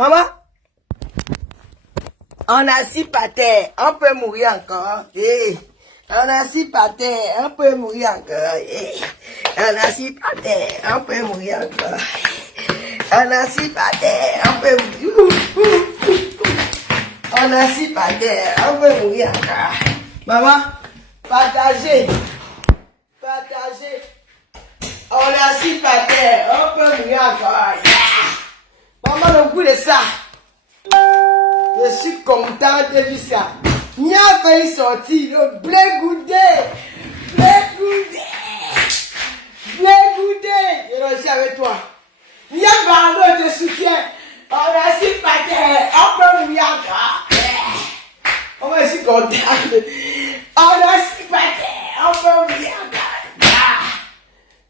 Maman, on a assis par terre, on peut mourir encore. Hey. On a assis par terre, on peut mourir encore. Hey. On a assis par terre, on peut mourir encore. On a assis par terre, on peut mourir. On a assis par terre, on peut mourir encore. Maman, partagez. Partagez. On a assis par terre, on peut mourir encore. Yeah. Maman, le goût de ça. Je suis content de voir ça. Il a failli sortir le blé goudé. Blé goudé. Blé goudé. Je suis avec toi. Il y a parlé de soutien. On a assis par terre, on peut mourir encore. On va être content. On a assis par terre, on peut mourir encore.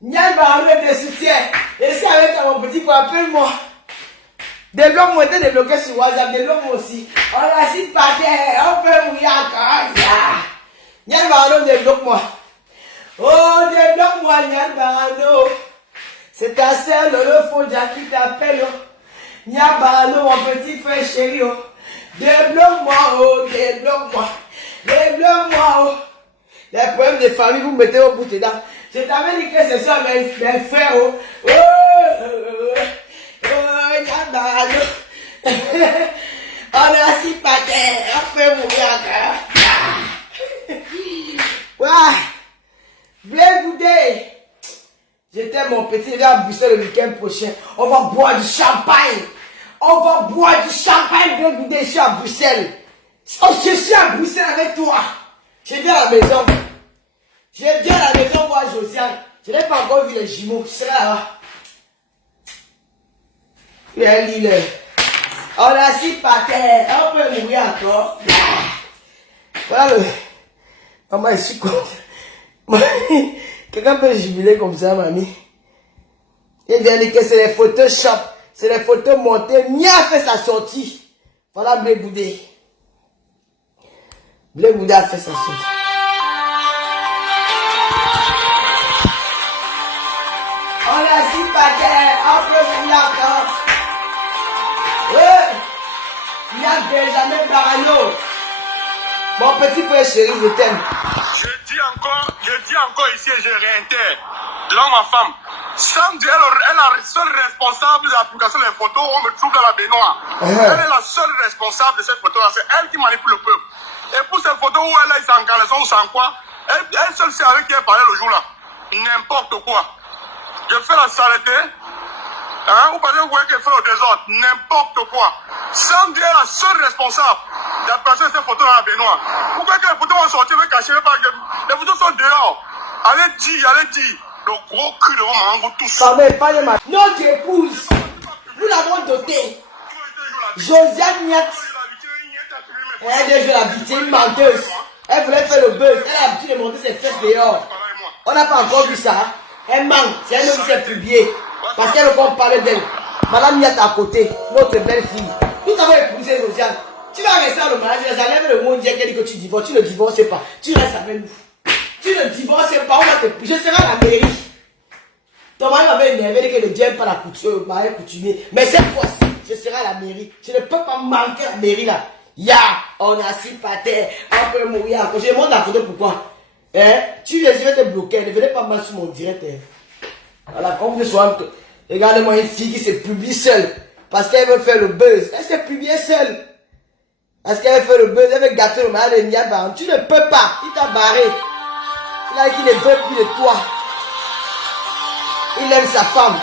Il y a parlé de soutien. Et c'est avec mon petit frère, appelle-moi. Débloque-moi, t'es débloqué sur WhatsApp, débloque-moi aussi. On a assis par terre, on peut mourir encore. Nyan Barano, débloque-moi. Oh, débloque-moi, Nyan Barano. C'est ta sœur, le Fondia qui t'appelle. Nyan Barano, mon petit frère chéri. Débloque-moi, oh, débloque-moi. Débloque-moi, oh. Les problèmes de famille, vous mettez au bout de dents. Je t'avais dit que ce sont mes frères, oh. On a assis par terre, on peut mourir encore. Ouais. Blé goudé. J'étais mon petit gars à Bruxelles le week-end prochain. On va boire du champagne. On va boire du champagne, blé goudé. Je suis à Bruxelles. Oh, je suis à Bruxelles avec toi. Je viens à la maison. Je viens à la maison voir Josiane. Je n'ai pas encore vu les jumeaux. Je serai là-bas. On a assis par terre, on peut mourir encore. Voilà le. Maman, je suis content. Quelqu'un peut jubiler comme ça, mamie. Il vient dire que c'est les Photoshop, c'est les photos montées. Mia a fait sa sortie. Voilà Blé Goudé. Blé Goudé a fait sa sortie. On a assis par terre, on peut mourir encore. Il y a Benjamin Barano. Mon petit frère chéri, je t'aime. Je dis encore ici et je réitère. Devant ma femme. Sam elle est la seule responsable de l'application des photos. On me trouve dans la baignoire. Elle est la seule responsable de cette photo-là. C'est elle qui manipule le peuple. Et pour cette photo où elle est en caleçon ou sans quoi, elle seule sait avec qui elle parlait le jour-là. N'importe quoi. Je fais la saleté. Hein? Vous pensez que vous voyez qu'elle fait le désordre? N'importe quoi. Sandy est la seule responsable de la personne de cette photo dans la baignoire. Pourquoi que les photos vont sortir, vont cacher, les photos sont dehors. Allez dire. Le gros cul de vos mamans, vous tous. Pas de ma. Notre épouse, nous l'avons dotée. Josiane Niat. Elle a déjà joué la victime menteuse. Elle voulait faire le buzz. Elle a l'habitude de monter ses fesses dehors. On n'a pas encore vu ça. Elle manque. C'est elle qui s'est publiée. Parce qu'elle ne peut pas parler d'elle. Madame Niat à côté, notre belle fille. Nous avons épousé Josiane. Tu vas rester dans le mariage, j'enlève le mot dire qu'elle dit que tu divorces. Tu ne divorces pas. Tu restes avec nous. Tu ne divorces pas, on va te. Je serai à la mairie. Ton mari m'avait énervé que ne vienne pas la couture, mariage coutumier. Mais cette fois-ci, je serai à la mairie. Je ne peux pas manquer la mairie là. On a assis par terre, on peut mourir encore. Je montre la photo pourquoi. Tu désirais te bloquer, ne venez pas mal sur mon direct. Voilà, comme vous soyez. Regardez-moi une fille qui se publie seule. Parce qu'elle veut faire le buzz. Elle s'est publiée seule. Parce qu'elle veut faire le buzz, elle veut gâter le mariage de Niaban. Tu ne peux pas. Il t'a barré. Il a dit qu'il ne veut plus de toi. Il aime sa femme.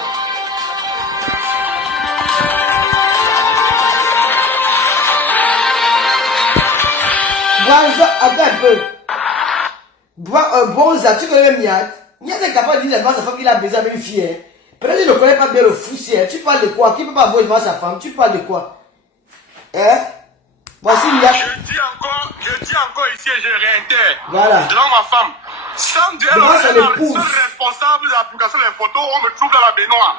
Attends un peu. Bonza, tu connais Miat. Miat est capable de dire devant sa femme qu'il a besoin d'une fille. Hein. Peut-être qu'il ne connaît pas bien le foussier. Tu parles de quoi? Qui ne peut pas voir devant sa femme? Tu parles de quoi? Voici Miat. Je dis encore ici et je réitère. Voilà. Devant ma femme. Sandy elle est la seule responsable de l'application des photos. On me trouve dans la baignoire.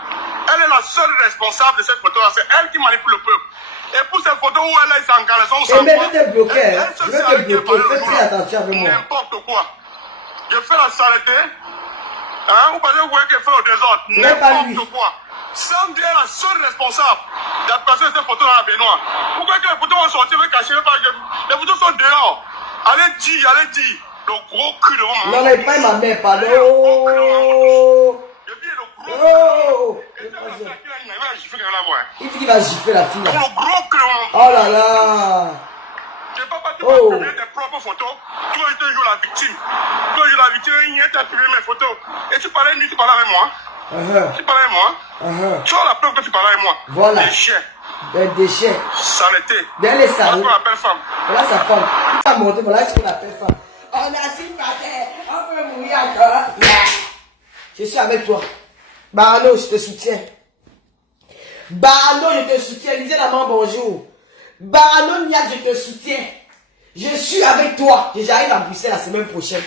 Elle est la seule responsable de cette photo-là. C'est elle qui manipule le peuple. Et pour cette photo où elle est en caleçon, je vais te bloquer. Je vais te bloquer. Fais très attention avec moi. N'importe quoi. Je fais la saleté. Hein? Vous pensez que vous voyez qu'elle fait le désordre? N'importe quoi. Sam est la seule responsable d'application de ces photos dans la baignoire. Pourquoi que les photos vont sortir, mais cacher les photos sont dehors. Allez dire, le gros cul de vos mamans. Non, mais pas ma mère, pardon. Je dis le gros cul de vos mamans. Il dit qu'il va gifler la fille. Le gros cul de vos mamans. Oh là là. Tu vas pas publier tes propres photos. Tu vas jouer la victime. Tu vas jouer la victime, il t'a publié mes photos. Et tu parlais avec moi. Tu parlais avec moi. Tu as la preuve que tu parlais avec moi. Voilà. Déchets. Des déchets. Saleté. Derrière les salauds. Voilà ce qu'on appelle femme. Voilà sa femme. Il va monter, voilà ce qu'on appelle femme. On a si paté, on peut mourir encore. Je suis avec toi. Barano, je te soutiens. Barano, je te soutiens. Lisez la main, bonjour. Barano, Niak, je te soutiens. Je suis avec toi. J'arrive à Bruxelles la semaine prochaine.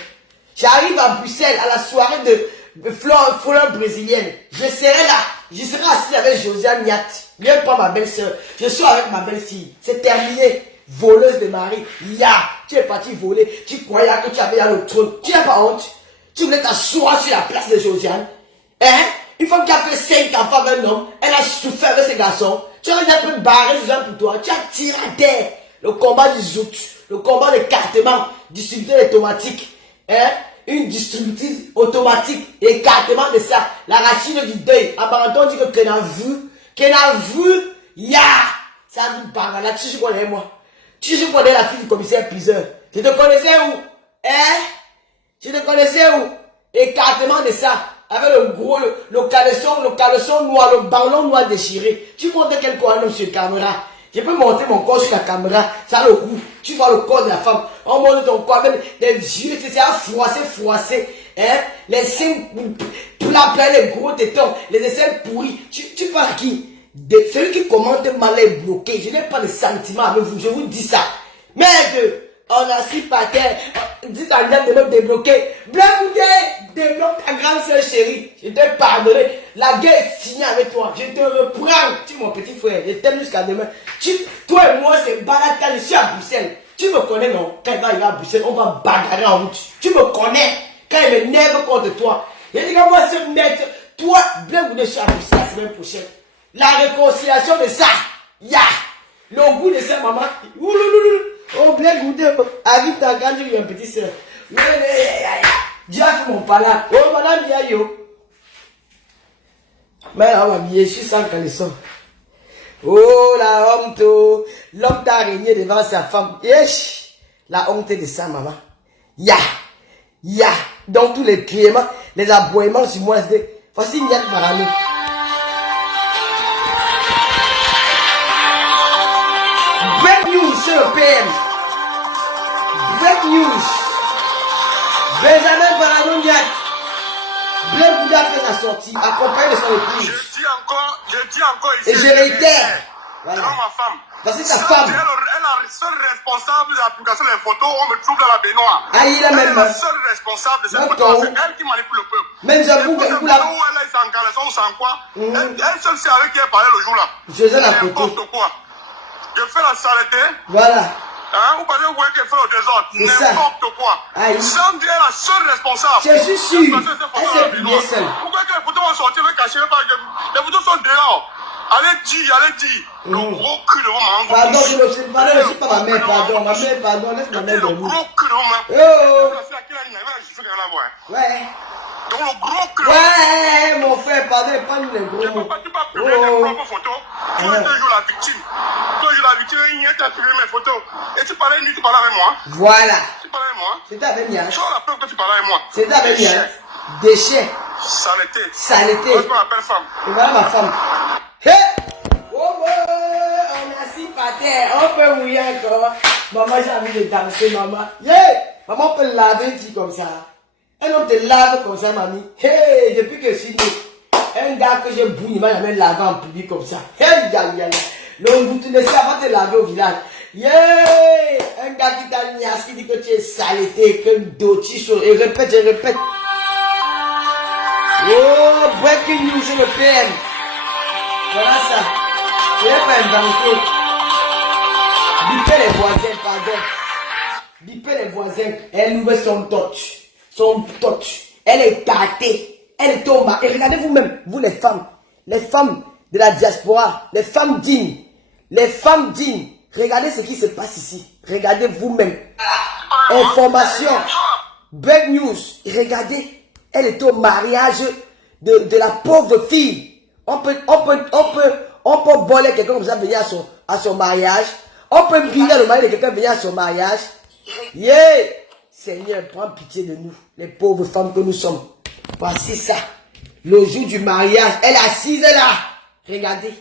J'arrive à Bruxelles à la soirée de fleurs brésilienne. Je serai là. Je serai assis avec Josiane Niat. Viens pas ma belle-sœur. Je suis avec ma belle-fille. C'est terminé. Voleuse de mari. Tu es parti voler. Tu croyais que tu avais le trône. Tu n'as pas honte. Tu voulais t'asseoir sur la place de Josiane. Hein? Une femme qui a fait 5 enfants avec un homme. Elle a souffert avec ses garçons. Tu as déjà pu barrer Josiane pour toi. Tu as tiré à terre. Le combat du zout. Le combat de cartement. Distributeur automatique. Hein? Une distributrice automatique. Écartement de ça. La racine du deuil. Abandon dit que qu'elle a vu. Ça dit par là. Tu sais quoi moi. Tu sais quoi la fille du commissaire Piseur. Je te connaissais où? Hein? Je te connaissais où? Écartement de ça. Avec le caleçon noir, le ballon noir déchiré. Tu montres quel corps un homme sur la caméra. Je peux monter mon corps sur la caméra. Ça a le goût. Tu vois le corps de la femme. On montre ton corps avec des yeux, c'est froissé. Hein? Les seins plats, les gros tétons, les aisselles pourris. Tu parles à qui? Celui qui commente mal est bloqué. Je n'ai pas de sentiments avec vous. Je vous dis ça. Merde! On a si par terre. Dis à l'âme de me débloquer. Blagoudé, débloque ta grande soeur chérie. Je te pardonnerai. La guerre est finie avec toi. Je te reprends. Tu es mon petit frère. Je t'aime jusqu'à demain. Toi et moi, c'est balade. Je suis à Bruxelles. Tu me connais, non? Quand il va arriver à Bruxelles, on va bagarrer en route. Tu me connais. Quand il me nerve contre toi. Je dis que moi, c'est net. Toi, Blagoudé, je suis à Bruxelles la semaine prochaine. La réconciliation de ça. Le goût de ça, maman. Oh, bien goûté. Avec ta grande, il y a un petit soeur. Dieu a fait mon pala. Oh, madame, yo. Mais on va bien, je suis sans caleçon. Oh, la honte. L'homme t'a régné devant sa femme. Yesh. La honte de ça, maman. Donc, tous les cléments, les aboiements sur moi, voici une yette marano. Break news sur le PM. Break news. Benjamin Baranoniak. Blaise Bouddha fait sa sortie, accompagné de son épouse. Je dis encore ici. Et je réitère. Voilà. Ma femme. Parce que sa femme. Elle est la seule responsable de l'application des photos. On me trouve dans la baignoire. Elle est la seule responsable de ces photos. C'est elle qui manipule le peuple. Même j'avoue que vous la. Elle est en caleçon ou sans quoi. Elle seule sait avec qui elle parlait le jour là. Je faisais la photo. N'importe quoi. Je fais la saleté. Voilà. Hein, vous parlez, vous voyez qu'elle fait le désordre. N'importe quoi. Sandy est la seule responsable. Je suis sûr. Elle s'est pliée seule. Pourquoi que les photos vont sortir, mais cacher pas. Les photos sont dehors. Allez dire. Le gros cul de vos mamans. Pardon, je ne suis pas ma mère, pardon. Ma mère, pardon, laisse ma mère de Le nous. gros cul de vos mamans. Ouais. Donc le gros cul. Ouais, mon frère, pardon, pas nous les gros mots. Tu peux pas publier tes propres photos. Tu veux toujours la victime. Il t'a publié mes photos. Et tu parlais avec moi. Voilà. Tu parlais avec moi. C'était avec Niat. Tu as la preuve que tu parlais avec moi. C'était avec Niat. Déchets. Saleté. Voilà ce qu'on appelle femme. Et voilà ma femme. Hé! Oh, on a six par terre. On peut mouiller encore. Maman, j'ai envie de danser, maman. Maman peut laver une fille comme ça. Un homme te lave comme ça, mamie. Hey, depuis que je suis né, un gars que j'ai bouilli, il m'a jamais lavé en public comme ça. Hey, le bout de ça va te laver au village. Un gars qui t'a niasse, qui dit que tu es saleté, que d'autres choses. Et répète. Oh, breaking news sur le PM. Voilà ça. Je n'ai pas inventé. Bipez les voisins, pardon. Bipez les voisins. Elle nouvelle son touch. Elle est gâtée. Elle tombe. Et regardez vous-même, vous les femmes. les femmes de la diaspora, les femmes dignes, regardez ce qui se passe ici. Regardez vous-même. Information, break news, regardez, elle était au mariage de la pauvre fille. On peut voler quelqu'un comme ça venir à son mariage. On peut briller le mari de quelqu'un venir à son mariage. Yeah! Seigneur, prends pitié de nous, les pauvres femmes que nous sommes. Voici ça. Le jour du mariage, elle est assise là. Regardez.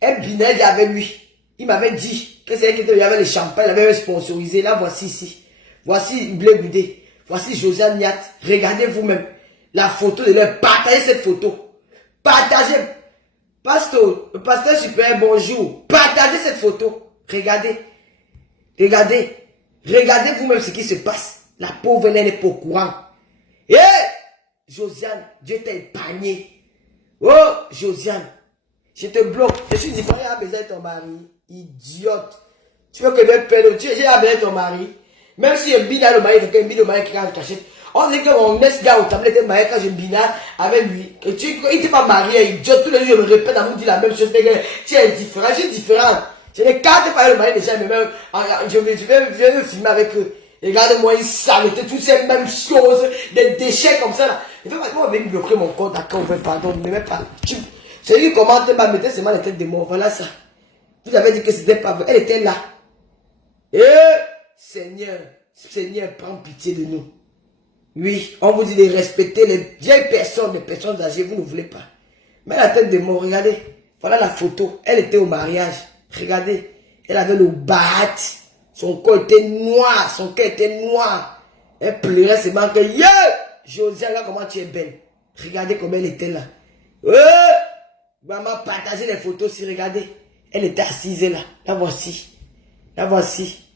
Elle binait avec lui. Il m'avait dit que c'est elle qui avait le champagne, elle avait sponsorisé. Là, voici ici. Voici Blé Goudé. Voici Josiane Niat. Regardez vous-même. La photo de leur. Partagez cette photo. Partagez. Pasteur super, bonjour. Partagez cette photo. Regardez. Regardez. Regardez vous-même ce qui se passe. La pauvre elle n'est pas au courant. Eh! Josiane, Dieu t'a épargné. Oh, Josiane. Je te bloque. Je suis différent, j'ai besoin de ton mari. Idiote. Tu veux que je perde. J'ai besoin de ton mari. Même si je bina le mari, quelqu'un bina le mari qui a caché. On dit que mon ex-gars au tablette est marié quand je bina avec lui. Et il n'était pas marié, idiot. Tous les jours, je me répète, on me dit la même chose. Tu es différent, je suis différent. Je n'ai qu'à te parler le mari déjà, mais même, je vais me filmer avec eux. Regarde-moi, ils savent toutes ces mêmes choses, des déchets comme ça. Là. Il fait maintenant, on va me bloquer mon compte, d'accord, pardon, ne me mets pas. Celui qui commente m'a mis seulement la tête de mort, voilà ça. Vous avez dit que c'était pas vrai, elle était là. Et Seigneur, Seigneur, prends pitié de nous. Oui, on vous dit de respecter les vieilles personnes, les personnes âgées, vous ne voulez pas. Mais la tête de mort, regardez, voilà la photo, elle était au mariage. Regardez, elle avait le bat, son corps était noir, son cœur était noir. Elle pleurait seulement que, yeah, Josiane, là comment tu es belle. Regardez comment elle était là. Maman, partagez les photos si regardez. Elle était assise là. La voici. La voici.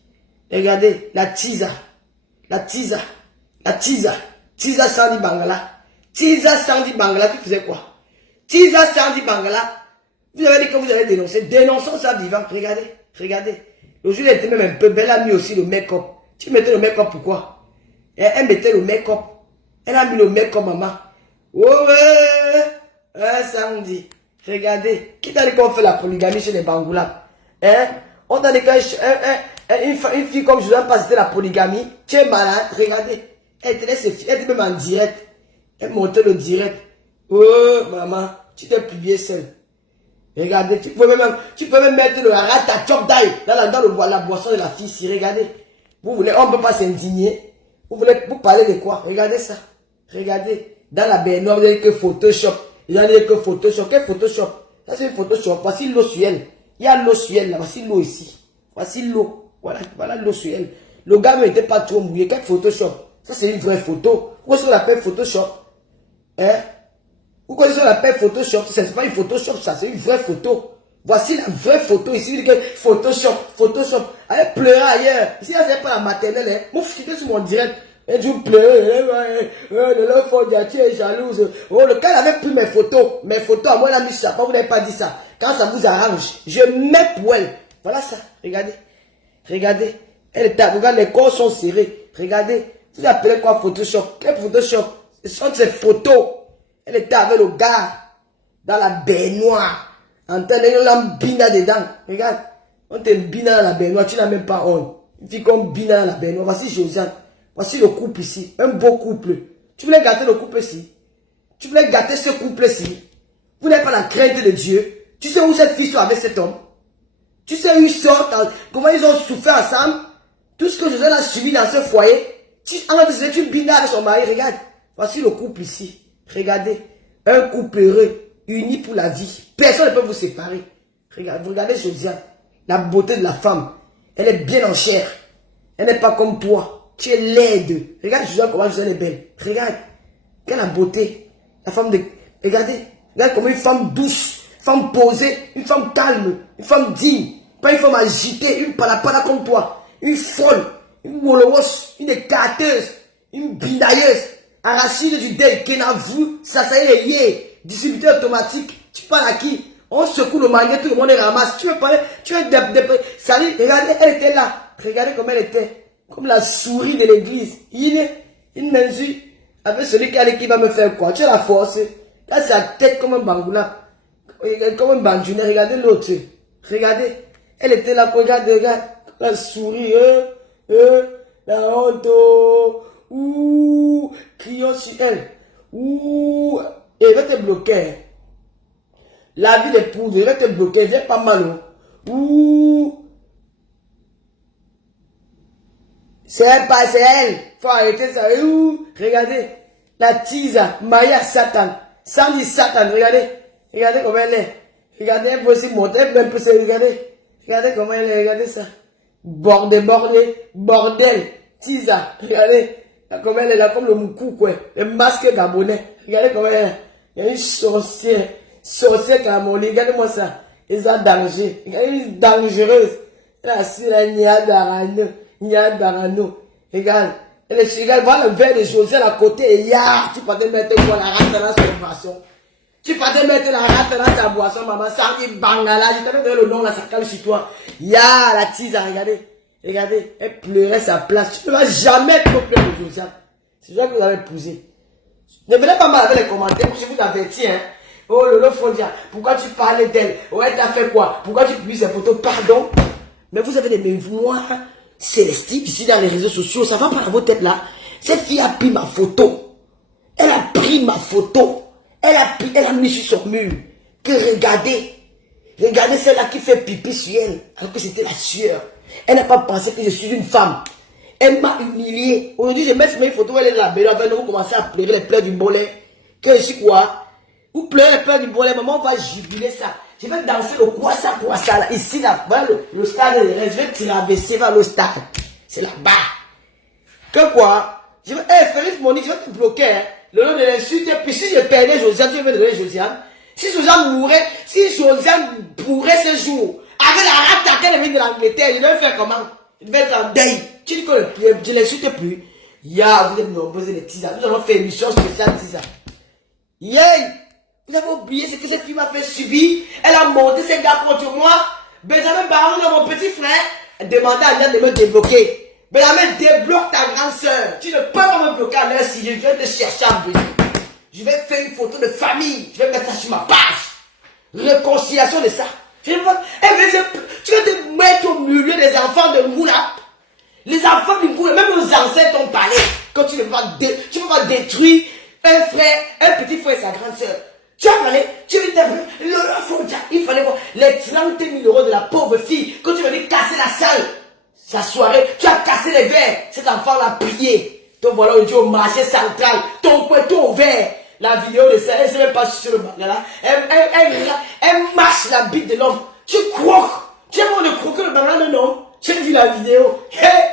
Regardez, la Tiza. La Tiza. La Tiza. Tiza Sandy Bangala. Tiza Sandy Bangala, qui faisait quoi? Tiza Sandy Bangala. Vous avez dit que vous avez dénoncé. Dénonçons ça vivant. Regardez. Regardez. Le jour, elle était même un peu belle. Elle a mis aussi le make-up. Tu mettais le make-up pourquoi? Elle mettait le make-up. Elle a mis le make-up, maman. Oh ouais. Samedi. Regardez. Qui t'a dit qu'on fait la polygamie chez les Bangoula? Hein? On t'a dit qu'une fille comme je ne pas c'était la polygamie. Tu es malade. Regardez. Elle était même en direct. Elle montait le direct. Oh, maman. Tu t'es publié seul. Regardez, tu peux même mettre le ratatouille d'ail dans la boisson de la fille ici. Regardez. Vous voulez, on ne peut pas s'indigner. Vous parlez de quoi? Regardez ça. Regardez. Dans la baignoire, vous avez que Photoshop. Il y a que Photoshop. Quel Photoshop? Ça c'est Photoshop. Voici l'eau sur elle. Il y a l'eau sur elle là. Voici l'eau ici. Voici l'eau. Voilà l'eau sur elle. Le gars n'était pas trop mouillé. Quel Photoshop? Ça c'est une vraie photo. Pourquoi ça l'appelle Photoshop? Hein? Pourquoi ça l'appelle Photoshop? C'est pas une Photoshop, ça, c'est une vraie photo. Voici la vraie photo ici. Il dit que Photoshop. Elle pleurait ailleurs. Ici, là, c'est pas la maternelle. Hein. Moi, je suis sur mon direct. Et je pleurais. Tu es jalouse. Oh, le gars avait pris mes photos. Mes photos, à moi, il a mis ça. Vous n'avez pas dit ça. Quand ça vous arrange, je mets pour elle. Voilà ça. Regardez. Regardez. Regarde, les corps sont serrés. Regardez. Vous appelez quoi Photoshop? Quel Photoshop? Ce sont ces photos. Elle était avec le gars dans la baignoire. En train de l'embina dedans. Regarde. On te bina dans la baignoire. Tu n'as même pas honte. Une fille comme bina dans la baignoire. Voici Josiane. Voici le couple ici. Un beau couple. Tu voulais gâter le couple ici. Tu voulais gâter ce couple-ci. Vous n'avez pas la crainte de Dieu. Tu sais où cette fille soit avec cet homme. Tu sais où ils sortent. Comment ils ont souffert ensemble. Tout ce que Josiane a subi dans ce foyer. Tu bina avec son mari. Regarde. Voici le couple ici. Regardez, un couple heureux, uni pour la vie. Personne ne peut vous séparer. Regardez Josiane, la beauté de la femme. Elle est bien en chair. Elle n'est pas comme toi. Tu es laide. Regarde Josiane, comment Josiane est belle. Regarde, quelle la beauté. La femme de... Regardez comment une femme douce, une femme posée, une femme calme, une femme digne. Pas une femme agitée, une palapala comme toi. Une folle, une molowos, une écarteuse, une binailleuse. Arachide du deuil, Kenavu, ça y est, distributeur automatique, tu parles à qui? On secoue le manier, tout le monde ramasse. Tu veux parler, salut, regardez, elle était là. Regardez comme elle était, comme la souris de l'église. Une mesure avec celui qui va me faire quoi? Tu as la force, là c'est la tête comme un bangoula. comme une bandune. Regardez l'autre. Regardez. Elle était là, regarde, la souris, la honte, ouh, criant sur elle, ouh, et elle va te bloquer. La vie d'épouse, elle va te bloquer, viens pas mal, ouh. C'est elle, pas c'est elle. Faut arrêter ça, ouh. Regardez, la tisa, Maya Satan, Sandy Satan, regardez, regardez comment elle est. Regardez, elle peut aussi monter, elle peut se regarder. Regardez comment elle est, regardez ça. Bordel, Tisa, regardez. Comment elle est là, comme le moukou, quoi. Le masque gabonais. Regardez comment elle est. Il y a une sorcière gabonais. Regardez-moi ça. Ils ont danger. Elle est dangereuse. Elle est assise là, Nia Darano. Regarde. Elle est sur, regarde, voilà le verre de José à côté. Et ya, tu peux te mettre quoi, la rate dans sa boisson. Tu peux te mettre la rate dans ta boisson, maman. Ça dit bangala. Je t'avais donné le nom là, ça calme sur toi. Ya, la tisa, regardez. Regardez, elle pleurait sa place. Tu ne vas jamais trop pleurer de Josiane. C'est ça que vous avez épousé. Ne venez pas mal avec les commentaires, je vous avertis, hein. Oh, Lolo Fondia, pourquoi tu parlais d'elle? Oh, elle t'a fait quoi? Pourquoi tu publies ces photos? Pardon. Mais vous avez des mémoires célestiques ici dans les réseaux sociaux. Ça va pas dans vos têtes là. Cette fille a pris ma photo. Elle a pris ma photo. Elle a mis sur son mur. Que regardez. Regardez celle-là qui fait pipi sur elle. Alors que c'était la sueur. Elle n'a pas pensé que je suis une femme. Elle m'a humilié. Aujourd'hui, je mets sur mes photos, elle est là. Mais là, vous commencez à pleurer les pleurs du bolet. Que je suis quoi? Vous pleurez les pleurs du bolet. Maman, on va jubiler ça. Je vais danser le quoi ça là. Ici, là. Voilà le stade. Je vais traverser vers le stade. C'est là-bas. Que quoi? Je vais, Félix Monique, je vais te bloquer. Hein. Le nom de l'insulte. Puis si je perdais Josiane, tu veux me donner Josiane. Si Josiane mourrait ce jour, avec la rate qu'elle vient de l'Angleterre, il devait faire comment? Il devait être en deuil. Tu dis que je ne l'insulte plus. Ya, vous êtes nombreux les tisas. Nous allons faire une émission spéciale tisa. Yeah! Vous avez oublié ce que cette fille m'a fait subir. Elle a monté ses gars contre moi. Benjamin Baron, mon petit frère, demandait à Yann de me débloquer. Benjamin, débloque ta grande soeur. Tu ne peux pas me bloquer à l'heure si je viens te chercher à brûler. Je vais faire une photo de famille. Je vais mettre ça sur ma page. Réconciliation de ça. Tu vas te mettre au milieu des enfants de Moula. Les enfants de Moula, même nos ancêtres ont parlé. Quand tu ne peux pas détruire un frère, un petit frère et sa grande soeur. Tu as parlé, tu veux dire, il fallait voir les 30 000 euros de la pauvre fille. Quand tu veux dire casser la salle, sa soirée, tu as cassé les verres. Cet enfant l'a prié. Donc voilà, aujourd'hui au marché central, ton poitou au verre. La vidéo de ça, elle ne se met pas sur le bangala. Elle marche la bite de l'homme. Tu croques. Tu es bon de croquer le bangala, non? J'ai vu la vidéo. Hey!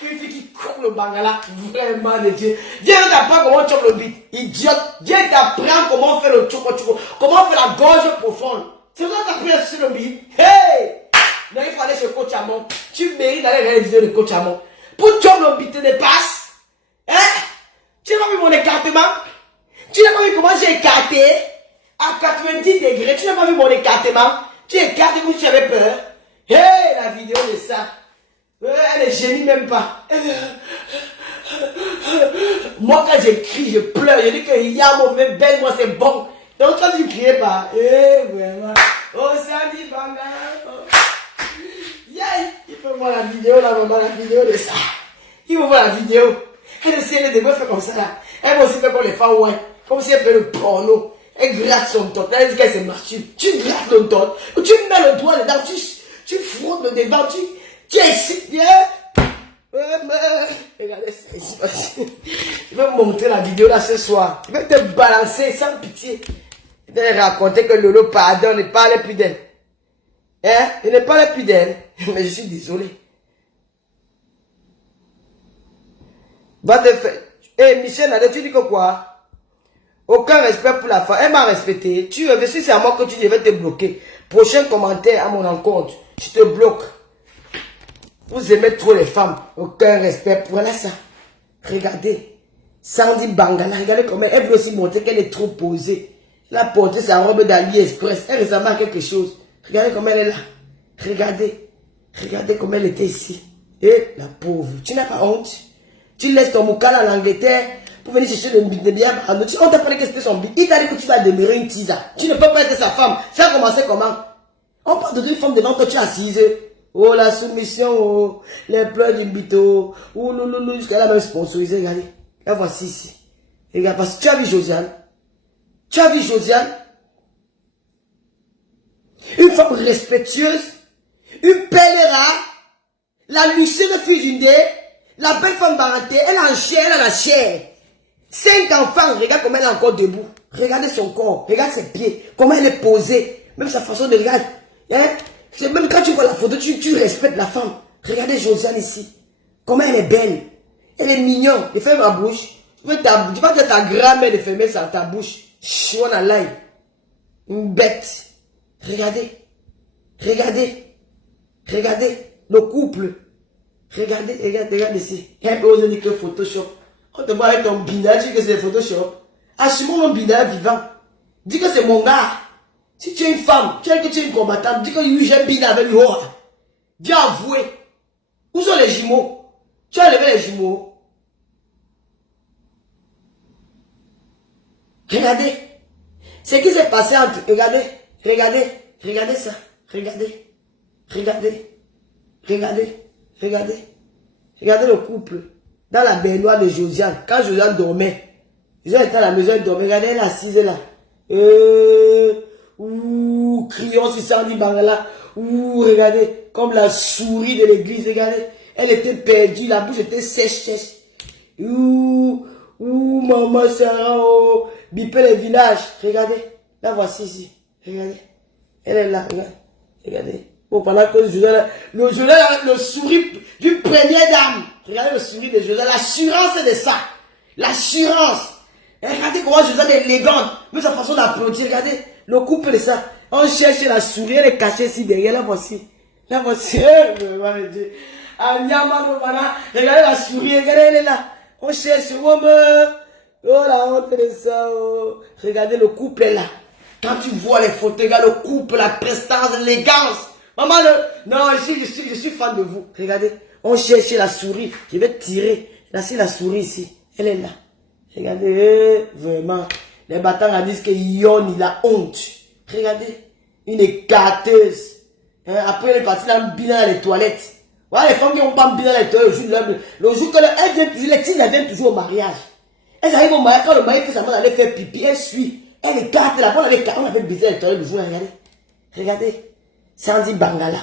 Une fille qui croque le bangala. Vraiment de Dieu. Dieu t'apprend comment tu chope le bite. Idiote. Dieu t'apprend comment faire le choco. Comment faire la gorge profonde. C'est ça que tu apprends sur le bite. Hey! Là, il faut aller chez Coach Amon. Tu mérites d'aller regarder les vidéos de Coach Amon. Pour choper le bite de passe. Hein? Tu n'as pas vu mon écartement? Tu n'as pas vu comment j'ai écarté à 90 degrés. Tu n'as pas vu mon écartement. Tu écartes comme si tu avais peur. Hé, la vidéo de ça. Elle ne gémit même pas. Moi, quand j'écris, je pleure. Je dis que il y a un mauvais belle, moi c'est bon. Donc, quand tu ne criais pas, vraiment. Oh, ça dit, banga. Yeah, il faut voir la vidéo, là, maman, la vidéo de ça. Il faut voir la vidéo. Elle essaie de me faire comme ça, là. Elle m'a aussi fait pour les femmes, ouais. Comme si elle fait le porno. Elle gratte son torte. Elle dit qu'elle se masturbe. Tu grattes le torte. Tu mets le doigt dedans. Tu frottes le devant. Tu excites bien. Regardez ça ici. Je vais montrer la vidéo là ce soir. Je vais te balancer sans pitié. Je vais te raconter que Lolo pardonne et ne parle plus d'elle. Hein? Il ne parle plus d'elle. Mais je suis désolé. Va te faire. Eh, Michel, tu dis que quoi? Aucun respect pour la femme. Elle m'a respecté. Tu veux, si c'est à moi que tu devais te bloquer. Prochain commentaire à mon encontre. Je te bloque. Vous aimez trop les femmes. Aucun respect. Voilà ça. Regardez. Sandy Bangala. Regardez comment elle veut aussi montrer qu'elle est trop posée. Elle a porté sa robe d'AliExpress. Elle ressemble à quelque chose. Regardez comment elle est là. Regardez. Regardez comment elle était ici. Et la pauvre. Tu n'as pas honte. Tu laisses ton moucal en Angleterre pour venir chercher le biens. On t'a parlé que c'était son but. Il t'a dit que tu vas demeurer une tisa. Tu ne peux pas être sa femme. Ça a commencé comment? On parle de deux femmes devant toi, tu es assise. Oh, la soumission, oh, les pleurs du bito. Oh, loulou, jusqu'à la même sponsorisée, regardez. La voici ici. Regarde, parce que tu as vu Josiane. Tu as vu Josiane? Une femme respectueuse. Une belle rare. La lucide fille d'une dé. La belle femme barantée. Elle a en chair, elle a la chair. 5 enfants. Regarde comment elle est encore debout. Regardez son corps. Regarde ses pieds. Comment elle est posée. Même sa façon de regarder. Hein? Même quand tu vois la photo, tu respectes la femme. Regardez Josiane ici. Comment elle est belle. Elle est mignonne. Elle fait ma bouche. Tu vas que ta grand-mère de fermer ça ta bouche. Chouan à l'ail. Une bête. Regardez. Regardez. Regardez. Le couple. Regardez, regarde ici. Il y a un peu osé dire que Photoshop. On te voit avec ton binaire, dis que c'est Photoshop. Assumons mon binaire vivant. Dis que c'est mon gars. Si tu es une femme, tu es une combattante, dis que j'aime binaire avec lui. Viens avouer. Où sont les jumeaux? Tu as levé les jumeaux. Regardez. Ce qui s'est passé entre... Regardez. Regardez. Regardez ça. Regardez. Regardez. Regardez. Regardez. Regardez le couple. Dans la baignoire de Josiane. Quand Josiane dormait. Josiane était à la maison, elle dormait. Regardez, elle est assise là. Crions sur Sandy Bangala. Regardez. Comme la souris de l'église. Regardez. Elle était perdue. La bouche était sèche. Maman Sarah. Bipé les villages. Regardez. La voici ici. Regardez. Elle est là. Regardez. Bon, pendant que le sourire d'une première dame. Regardez le sourire de Josiane. L'assurance de ça. L'assurance. Regardez comment Josiane est élégante. Même sa façon d'applaudir. Regardez le couple de ça. On cherche la souris. Elle est cachée ici derrière. La voici. La voici. Regardez la souris. Regardez, elle est là. On cherche. Oh la honte de ça. Oh. Regardez le couple est là. Quand tu vois les photos, regarde le couple, la prestance, l'élégance. Maman, non, ici, je suis fan de vous. Regardez, on cherche la souris. Je vais tirer. Là, c'est la souris ici. Elle est là. Regardez, vraiment. Les battants disent que Yon, il a honte. Regardez, une écarteuse. Après, elle est partie là, bien dans les toilettes. Voilà, les femmes qui n'ont pas bien dans les toilettes, le jour que elles viennent toujours, les filles, elles viennent toujours au mariage. Elles arrivent au mariage, quand le mari fait sa main d'aller faire pipi, elle suit. Elle écarte là, on avait baisé les toilettes le jour, regardez. Regardez. Sandy Bangala.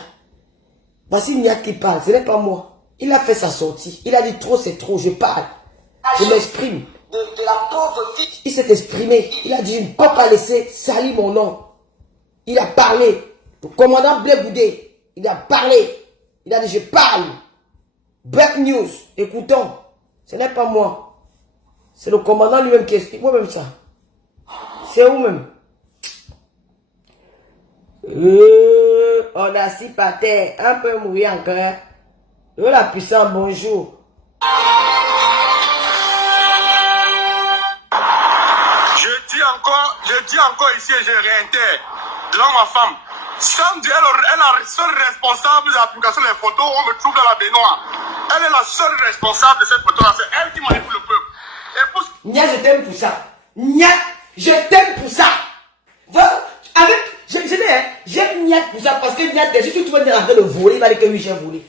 Voici Niat qui parle, ce n'est pas moi. Il a fait sa sortie. Il a dit trop, c'est trop, je parle. Je m'exprime. De la pauvre fille. Il s'est exprimé. Il a dit, je ne peux pas laisser salir mon nom. Il a parlé. Le commandant Blé Boudé, il a parlé. Il a dit, je parle. Break news. Écoutons. Ce n'est pas moi. C'est le commandant lui-même qui explique. Moi-même ça. C'est vous-même. On a six par terre, un peu mourir encore. Oh la puissance, bonjour. Je dis encore ici et je réitère, devant ma femme, Sandy est la seule responsable de l'application des photos, on me trouve dans la baignoire. Elle est la seule responsable de cette photo-là, c'est elle qui manipule le peuple. Et pour... Nia, je t'aime pour ça. Nia, je t'aime pour ça. Avec... J'aime Niat pour ça parce que Niat, si tu vas dire en train de voler, il va dire que oui, j'ai volé.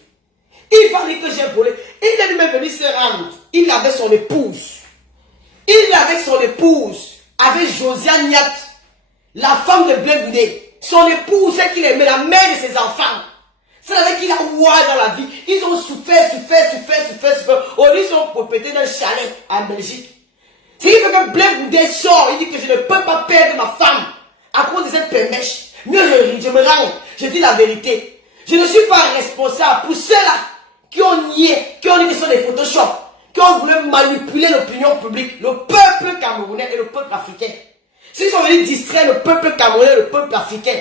Il va dire que j'ai volé. Il est lui-même venu se rendre. Il avait son épouse. Avec Josiane Niat, la femme de Blé Boudé. Son épouse, celle qu'il aimait, la mère de ses enfants. C'est avec qui il a oué dans la vie. Ils ont souffert. Au lieu, ils sont propriétaires d'un chalet en Belgique. Ce qui fait que Blé Boudé sort. Il dit que je ne peux pas perdre ma femme à cause de cette pémèche. Mieux je me rends, je dis la vérité. Je ne suis pas responsable pour ceux-là qui ont nié, qui ont dit que ce sont des Photoshop, qui ont voulu manipuler l'opinion publique, le peuple camerounais et le peuple africain. S'ils sont venus distraire le peuple camerounais et le peuple africain,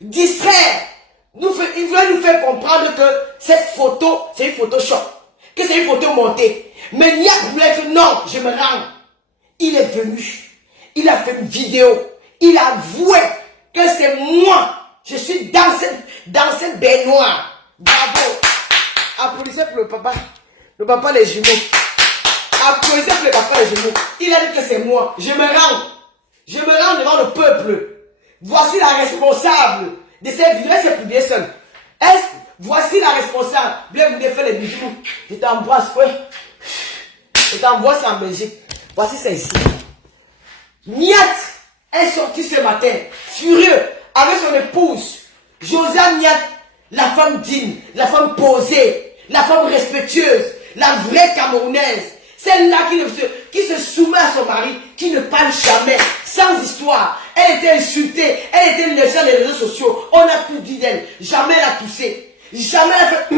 distraire, ils voulaient nous faire comprendre que cette photo, c'est une Photoshop, que c'est une photo montée. Mais Nia voulait que non, je me rends. Il est venu, il a fait une vidéo, il a avoué que c'est moi, je suis dans cette baignoire. Bravo. Applaudissez pour le papa des jumeaux. applaudissez pour le papa les genoux. Il a dit que c'est moi. Je me rends. Je me rends devant le peuple. Voici la responsable de cette vidéo. Elle s'est publiée seule. Voici la responsable. Bien, vous devez faire les bisous. Je t'embrasse, frère. Je t'envoie ça en Belgique. Voici ça ici. Niat est sorti ce matin, furieux, avec son épouse. Josiane Niat, la femme digne, la femme posée, la femme respectueuse, la vraie Camerounaise. Celle-là qui se soumet à son mari, qui ne parle jamais, sans histoire. Elle était insultée, elle était légère sur les réseaux sociaux. On a tout dit d'elle. Jamais elle a toussé. Jamais elle a fait...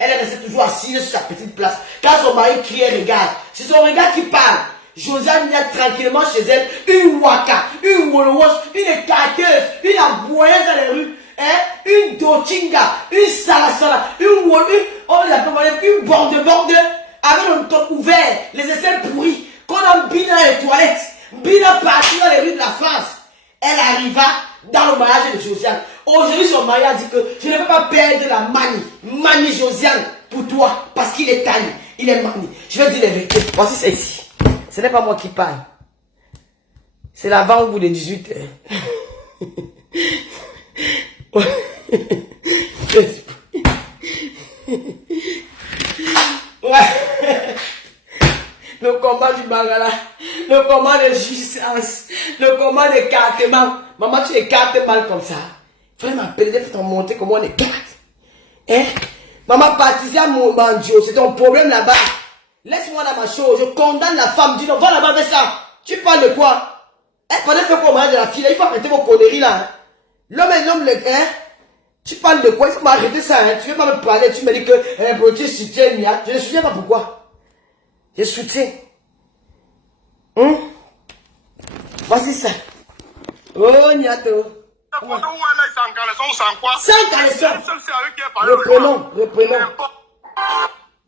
Elle est restée toujours assise sur sa petite place. Quand son mari crie, elle regarde. C'est son regard qui parle. Josiane Niat tranquillement chez elle, une waka, une wolowos, une carteuse, une aboyeuse dans les rues, hein, une dochinga, une salasala, une borde, avec le top ouvert, les aisselles pourries, qu'on a mis dans les toilettes, mis partout dans les rues de la France. Elle arriva dans le mariage de Josiane. Aujourd'hui, son mari a dit que je ne peux pas perdre la manie. Manie Josiane pour toi, parce qu'il est tanné. Il est manie. Je vais dire les vérités. Voici ça ici. Ce n'est pas moi qui parle. C'est l'avant au bout de 18 heures. Ouais. Le combat du Bangala, le combat de jouissance, le combat de cartement. Maman, tu écartes mal comme ça. Il faut m'appeler pour te montrer comment on écarte. Hein? Maman, Patricia Mandio, c'est ton problème là-bas. Laisse-moi dans ma chose, je condamne la femme. Dis non, va là-bas avec ça. Tu parles de quoi? Pendant que tu fais mariage de la fille, là, il faut arrêter vos conneries là. Hein? L'homme et l'homme, hein? Tu parles de quoi? Il faut m'arrêter ça. Hein? Tu veux pas me parler, tu me dis que tu soutiens Mia. Je ne soutiens pas pourquoi. Je soutiens. Voici ça. Oh, Niato. Sans caleçon. Reprenons.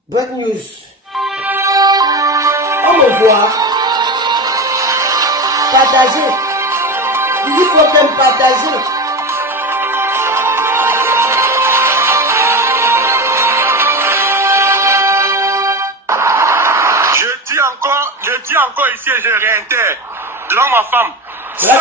Bad news. On me voit. Partager. Il faut même partager. Je dis encore ici et je réitère. Devant ma femme. Elle est la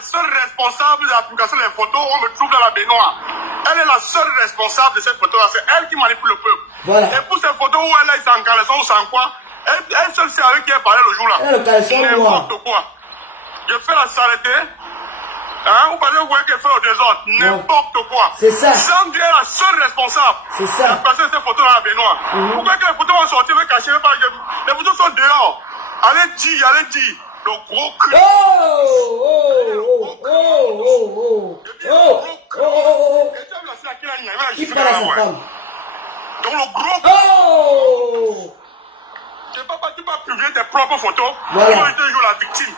seule responsable de l'application des photos. On me trouve dans la baignoire. Elle est la seule responsable de cette photo-là. C'est elle qui manipule le peuple. Voilà. Et pour ces photos où elle est sans caleçon ou sans quoi, elle seule c'est avec qui elle parlait le jour-là. N'importe quoi. Je fais la saleté. Hein, vous parlez, vous voyez qu'elle fait au désordre. N'importe quoi. C'est ça. Sandy est la seule responsable. C'est ça. Elle a placé ces photos dans la baignoire. Pourquoi que les photos vont sortir, vont cacher, les photos sont dehors. Allez dire. Le gros cul. Qui parle à sa femme? Donc le gros. Tu peux pas publier tes propres photos. Voilà. Toi, je joue la victime.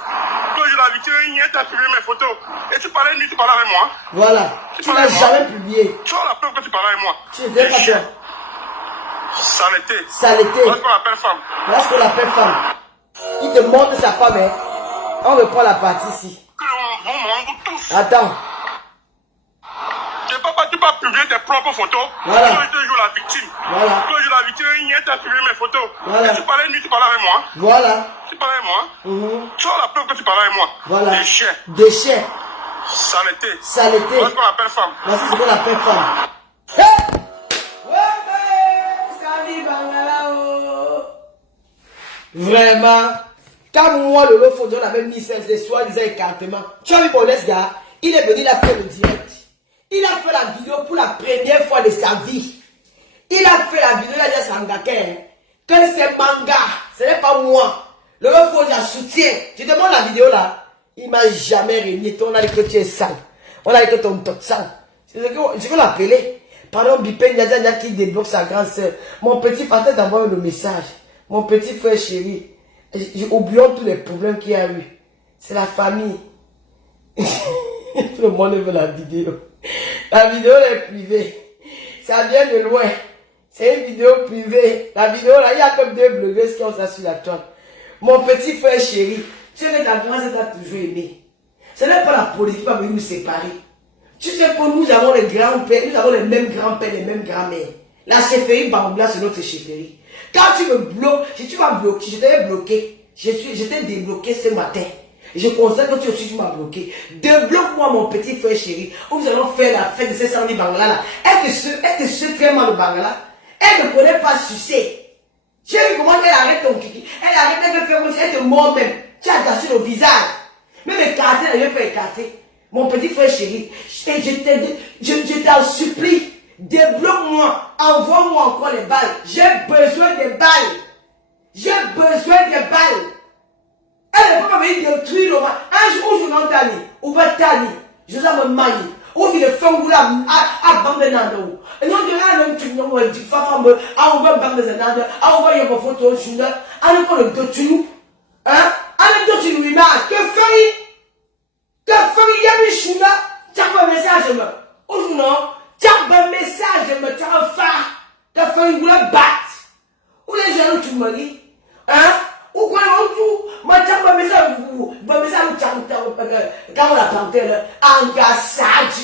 Tu as publié mes photos. Et tu parlais avec moi. Voilà. Tu n'as jamais publié. Tu as la preuve que tu parlais avec moi. Tu ne fais pas toi. Saleté. Voilà ce qu'on appelle femme. Voilà ce qu'on appelle femme. Il te montre sa femme, hein. On reprend la partie ici. Attends. Tu peux pas publier tes propres photos. Voilà. Toi, je joue la victime. Voilà. Toi, je joue la victime. Tu as publié mes photos. Voilà. Et tu parlais avec moi. Voilà. Tu parlais avec moi. Tu as la preuve que tu parlais avec moi. Voilà. Déchets. Déchets. Saleté. Saleté. Voilà ce qu'on appelle femme. Voici ce qu'on appelle femme. Hey! Vraiment. Quand moi, le lot Fodjon avait mis ses soi-disant écartements. Tu as vu mon gars? Il est venu, il a fait le direct. Il a fait la vidéo pour la première fois de sa vie. Il a fait la vidéo, il a dit à Sangaken que c'est manga, ce n'est pas moi. Le lot Fodjon soutient. Tu demandes la vidéo là. Il m'a jamais régné. On a dit que tu es sale. On a dit que ton tot sale. C'est ce qu'on l'appelait. Pardon, Bipé Niadia qui débloque sa grande soeur. Mon petit frère d'envoyer le message. Mon petit frère chéri. Oublions tous les problèmes qu'il y a eu. C'est la famille. Tout le monde veut la vidéo. La vidéo est privée. Ça vient de loin. C'est une vidéo privée. La vidéo là, il y a comme deux blogueuses qui ont ça sur la toile. Mon petit frère chéri. Tu sais que la France t'a toujours aimé. Ce n'est pas la politique qui va venir nous séparer. Tu sais que nous avons les grands-pères, nous avons les mêmes grands-pères, les mêmes grands-mères. La chefferie Bambla, c'est notre chefferie. Quand tu me bloques, si tu m'as bloqué, je t'avais bloqué. Je t'ai débloqué ce matin. Je constate que tu aussi tu m'as bloqué. Débloque-moi mon petit frère chéri. Où nous allons faire la fête de ces 110 bangala là. Elle te suce très mal le bangala. Elle ne connaît pas sucer. Je lui comment elle arrête ton kiki. Elle arrête, elle veut faire comme si elle te mord même. Tu as gâché le visage. Même écarté, elle ne veut pas écarter. Mon petit frère chéri. Je t'en supplie. Débloque-moi. Envoie-moi encore les balles. J'ai besoin des balles. J'ai besoin des balles. Elle ne peut pas venir détruire le mal. Un jour où je n'entends ni, ou pas tani, je vais me manier. Ou il est fangoula à Bandenando. Et non, il y a un truc, on dit, Fafambe, à on va Bandenando, à on va y avoir photo, je suis là, à ne pas le dotu. Hein? À ne dotu l'image. Que fait-il? Que fait-il? Il y a des chounas. Tu as un message, moi. Ou non? Tu as un message, moi. Tu as un phare. Que fait-il? Vous le battre. Ou les gens, tu me dis? Hein? Ou quoi, moi, tu as un message, vous quand on l'a planté, engassage,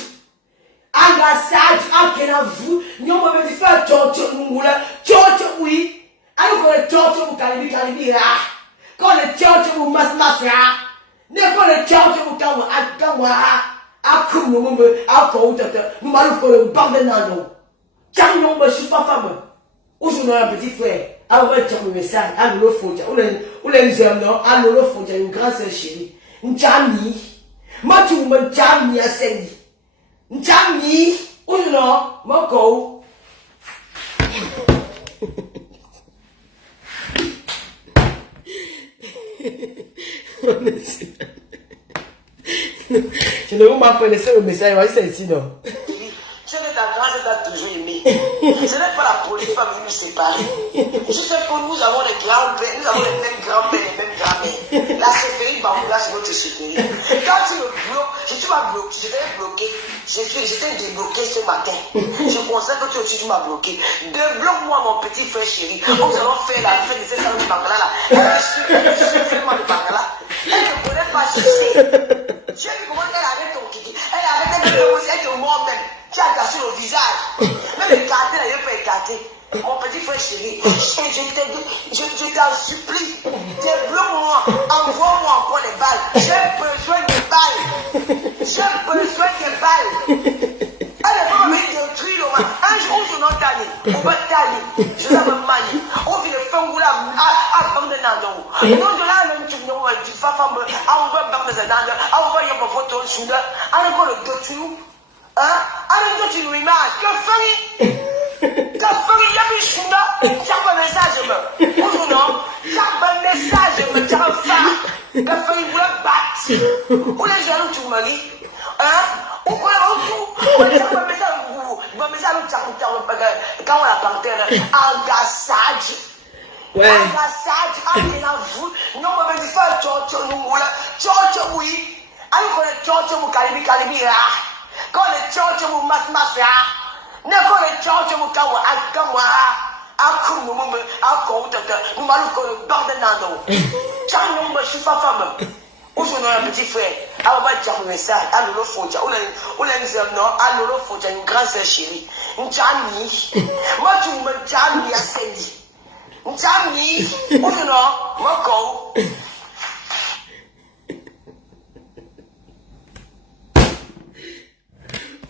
vous, nous on va faire torture, nous, torture, oui. Alors qu'on est torture, vous calibi, là. Quand on est torture, vous mas, là. Ne quand on est torture, vous nous allons le bandinando. Tiens, nous, je suis pas femme. Où je un petit frère. Ah ouais, tu as un message. Ah, nous le faut. Ou les hommes, non. Ah, nous le faut. Tu as une grande sœur chérie. N'jami. Moi, tu me jami à Sandy. N'jami. Ou non. Mon go. Je ne vous m'appelle le message. Voici celle-ci, non. Je ne ta grâce t'a toujours aimé. Ce n'est pas la police qui va venir nous séparer. Juste que nous avons les grands-pères, nous avons les mêmes grands-pères, les mêmes grands-mères. La séphérine Bamboula, c'est votre séphérine. Quand tu me bloques, si tu m'as bloqué, je t'ai bloqué. Je t'ai débloqué ce matin. Je constate que toi aussi tu m'as bloqué. Débloque-moi mon petit frère chéri. Nous allons faire la fête de ces salons de Bangala là. Elle est vraiment de Bangala. Elle ne connaît pas sucer. Je lui comment elle arrête ton kiki. Elle arrête de faire aussi, elle te mord même. Tu as gâché le visage. Même écarté, elle ne peut pas écarter. Mon petit frère chéri, je t'en supplie. Débloque-moi. Envoie-moi encore les balles. J'ai besoin de balles. J'ai besoin de balles. Elle ne peut pas venir détruire le mal. Un jour, je n'entends ni. On va t'aller. Je vais me manier. On vit le fangoula à Bandenando. Non, je l'ai même tu nous dis, Fafambe, on va Bandenando. On va y avoir photo sur là. On va le détruire. Hein? On va détruire l'image. Que fait-il? Que fait-il? Il y a des chounas. Tu as un message, ou non? Tu as un message, tu as un phare. Que fait-il? Vous le battre. Ou les gens, tu me dis? Hein? Ou quoi, ou tu as un message, quand on l'a planté, engassage. Ouais. Engassage, vous. Non, on va me faire torture, nous, là. Torture, oui. Alors qu'on est torture, vous calibi, là. Quand on est torture, vous mas, là. Ne quand on est torture, vous kawa, akawa. Akum, nous, nous allons le Bandenando. Tiens, nous, je suis pas femme. Où je n'ai un petit frère, à va dire un message, à l'eau foutia, ou les hommes, non, à l'eau foutia, une grande sœur chérie. N'jami. Moi, tu me jami à Sandy. N'jami. Où je n'ai, mon go.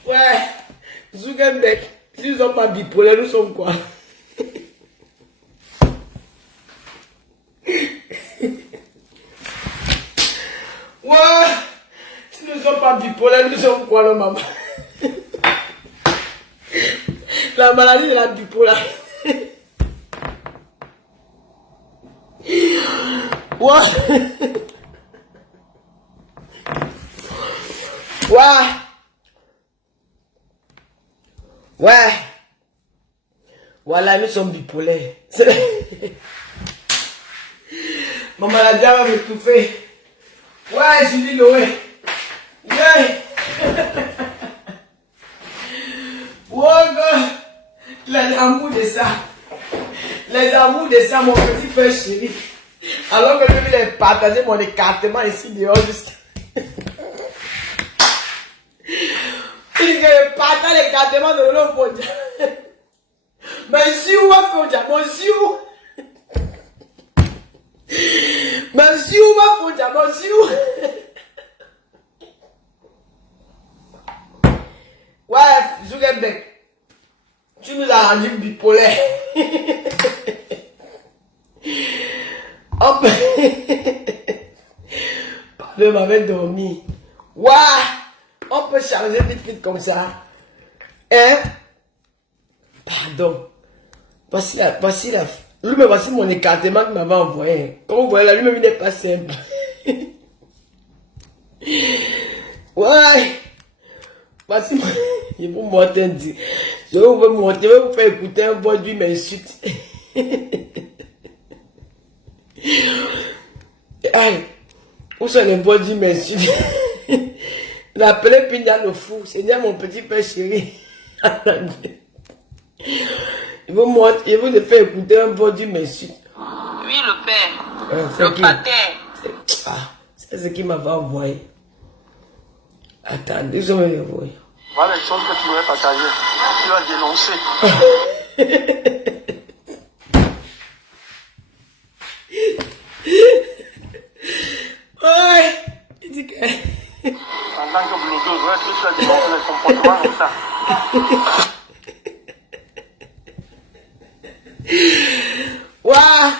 Ouais. Zugenbeck, si nous sommes pas bipolaires, nous sommes quoi? Ouais, si nous ne sommes pas bipolaires, nous sommes quoi, là, maman? La maladie de la bipolarité. Ouais. Ouais. Ouais. Voilà, nous sommes bipolaires. Ma maladie va m'étouffer. Ouais, Julie Loé. Yeah. Ouais, les amours de ça. Les amours de ça, mon petit frère chéri. Alors que je vais les partager mon écartement ici dehors juste. Il dit que je partage l'écartement de l'eau pour dire. Mais si où va faire, monsieur? bonjour. Ouais, Zuckerberg, tu nous as rendu bipolaire. Hop. Pardon, m'avait dormi. Ouais, on peut charger vite comme ça. Hein? Pardon. Voici voici mon écartement qu'il m'avait envoyé. Comme vous voyez là, lui-même il n'est pas simple. Ouais. Voici, je vais vous montrer. Je vais vous montrer, je vais vous faire écouter un voix lui m'insulte. Aïe, où sont les voix du m'insulte? Il a appelé Pinda le fou. Seigneur, mon petit père chéri. Je vous montre, je vous faire écouter un voix du m'insulte. Oui, le père. Le pater. C'est ce qu'il m'avait envoyé. Attendez, je vais le voir. Voilà les choses que tu veux partager. Tu vas dénoncer. Ouais, il dit que... En tant que blogueuse, est-ce que tu as dénoncé les comportements comme ça? Waouh!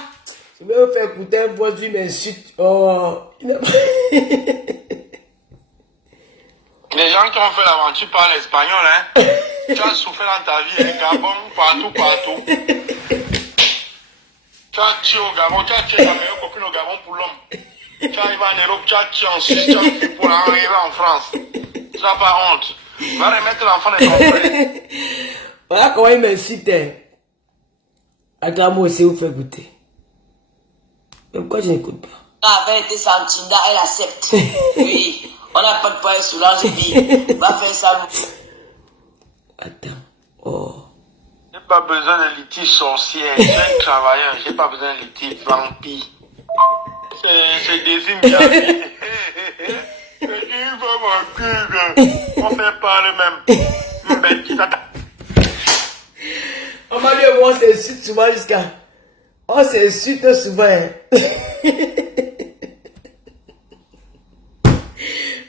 Je vais vous faire écouter un voix du m'insulte. Oh, il n'a pas... Les gens qui ont fait l'aventure parlent espagnol, hein. Tu as souffert dans ta vie, hein, Gabon, partout. Tu as tué au Gabon, tu as tué ta meilleure copine au Gabon pour l'homme. Tu arrives en Europe, tu as tué en Suisse, tu as tué pour arriver en France. Tu n'as pas honte. Va remettre l'enfant de ton frère. Voilà comment il m'insulte. Avec l'amour aussi, vous fait goûter. Mais pourquoi je n'écoute pas? Avec été Santinda, elle accepte. Oui. On n'a pas de poids sur l'ange dit. Va faire ça. Attends. Oh. J'ai pas besoin de litige sorcière. Je suis un travailleur. J'ai pas besoin de litige vampire. C'est désigne bien. Tu vas m'occuper. On fait parler même. On m'a dit, on s'insulte souvent jusqu'à... On s'insulte souvent. Hein.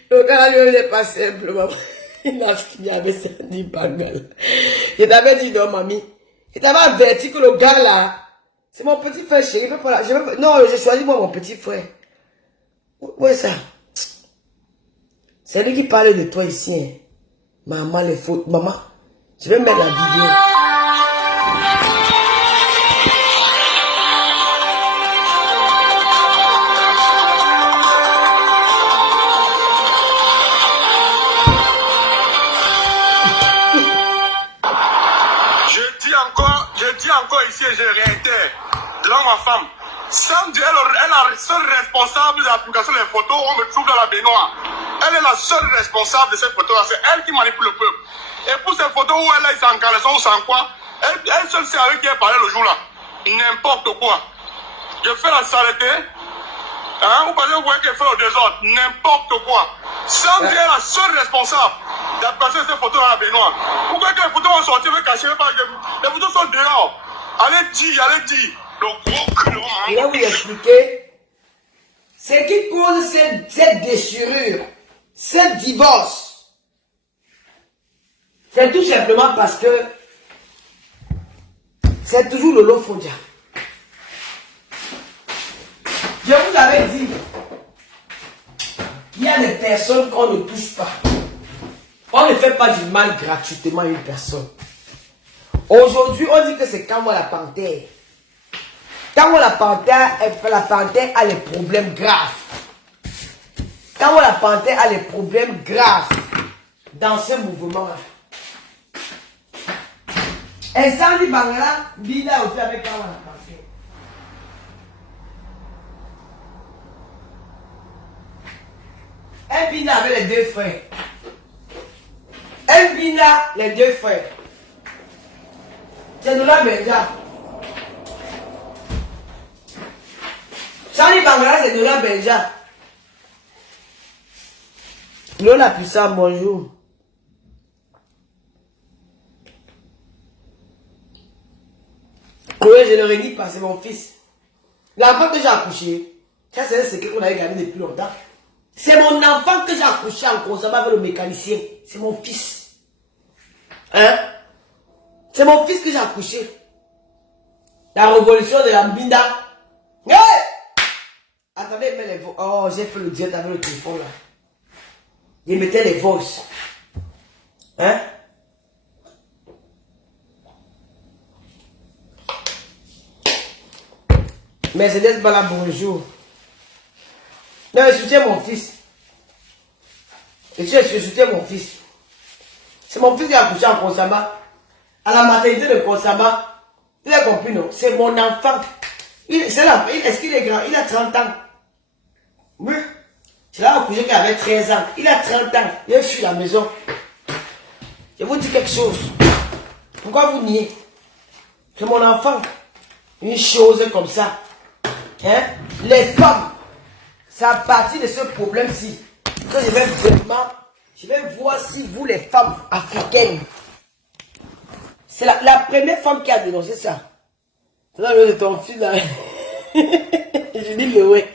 Le gars, lui, il n'est pas simplement. Il a fini avec ça, dit bagnole. Je t'avais dit, non, mamie. Je t'avais averti que le gars, là, c'est mon petit frère chéri. Non, j'ai choisi, moi, mon petit frère. Où est ça? C'est lui qui parlait de toi ici. Hein. Maman, les fautes. Maman, je vais mettre la vidéo. Je dis encore ici et je réitère, l'homme à femme, sans Dieu, elle est la seule responsable de la publication des photos où on me trouve dans la baignoire. Elle est la seule responsable de ces photos-là, c'est elle qui manipule le peuple. Et pour ces photos où elle est en caleçon ou sans quoi, elle seule sait avec qui elle parlait le jour-là. N'importe quoi. Je fais la saleté, hein, vous pensez que vous voyez qu'elle fait le désordre, n'importe quoi. Sans Dieu est la seule responsable d'application de ces photos dans la baignoire. Pourquoi que les photos vont sortir, vous cachez pas, les photos sont dehors. Allez dire. Le gros cul de Je vais vous expliquer. Ce qui cause cette déchirure, cette divorce, c'est tout simplement parce que c'est toujours le lot Fondia. Je vous avais dit, il y a des personnes qu'on ne touche pas. On ne fait pas du mal gratuitement à une personne. Aujourd'hui, on dit que c'est Kamo la panthère. Kamo la panthère a les problèmes graves. Kamo la panthère a les problèmes graves dans ce mouvement-là. Incendie Bangala, Bida aussi avec Kamo la panthère. Un Bina avec les deux frères. Un Bina, les deux frères. C'est de la Benja. Charlie Bangala, c'est de la Benja. Lola Puissant, bonjour. Chloé, je le redis pas, c'est mon fils. L'enfant que j'ai accouché, Ça, c'est un secret qu'on avait gardé depuis longtemps. C'est mon enfant que j'ai accouché en consommant avec le mécanicien. C'est mon fils. Hein? C'est mon fils que j'ai accouché. La révolution de la Mbinda. Hey! Attendez, mais les voix. Oh, j'ai fait le diète avec le téléphone là. Il mettait les voices. Hein? Mercedes Bala, bonjour. Non, je soutiens mon fils. Je soutiens mon fils. C'est mon fils qui a accouché en Konsamba. À la maternité de Konsamba. Il a compris, non? C'est mon enfant. Est-ce qu'il est grand? Il a 30 ans. Oui. C'est là accouché qu'il avait 13 ans. Il a 30 ans. Il est sur la maison. Je vous dis quelque chose. Pourquoi vous niez? C'est mon enfant. Une chose comme ça. Hein? Les femmes, c'est à partir de ce problème-ci que je vais voir si vous, les femmes africaines, c'est la première femme qui a dénoncé ça. C'est dans le de ton fils là. Je dis le ouais.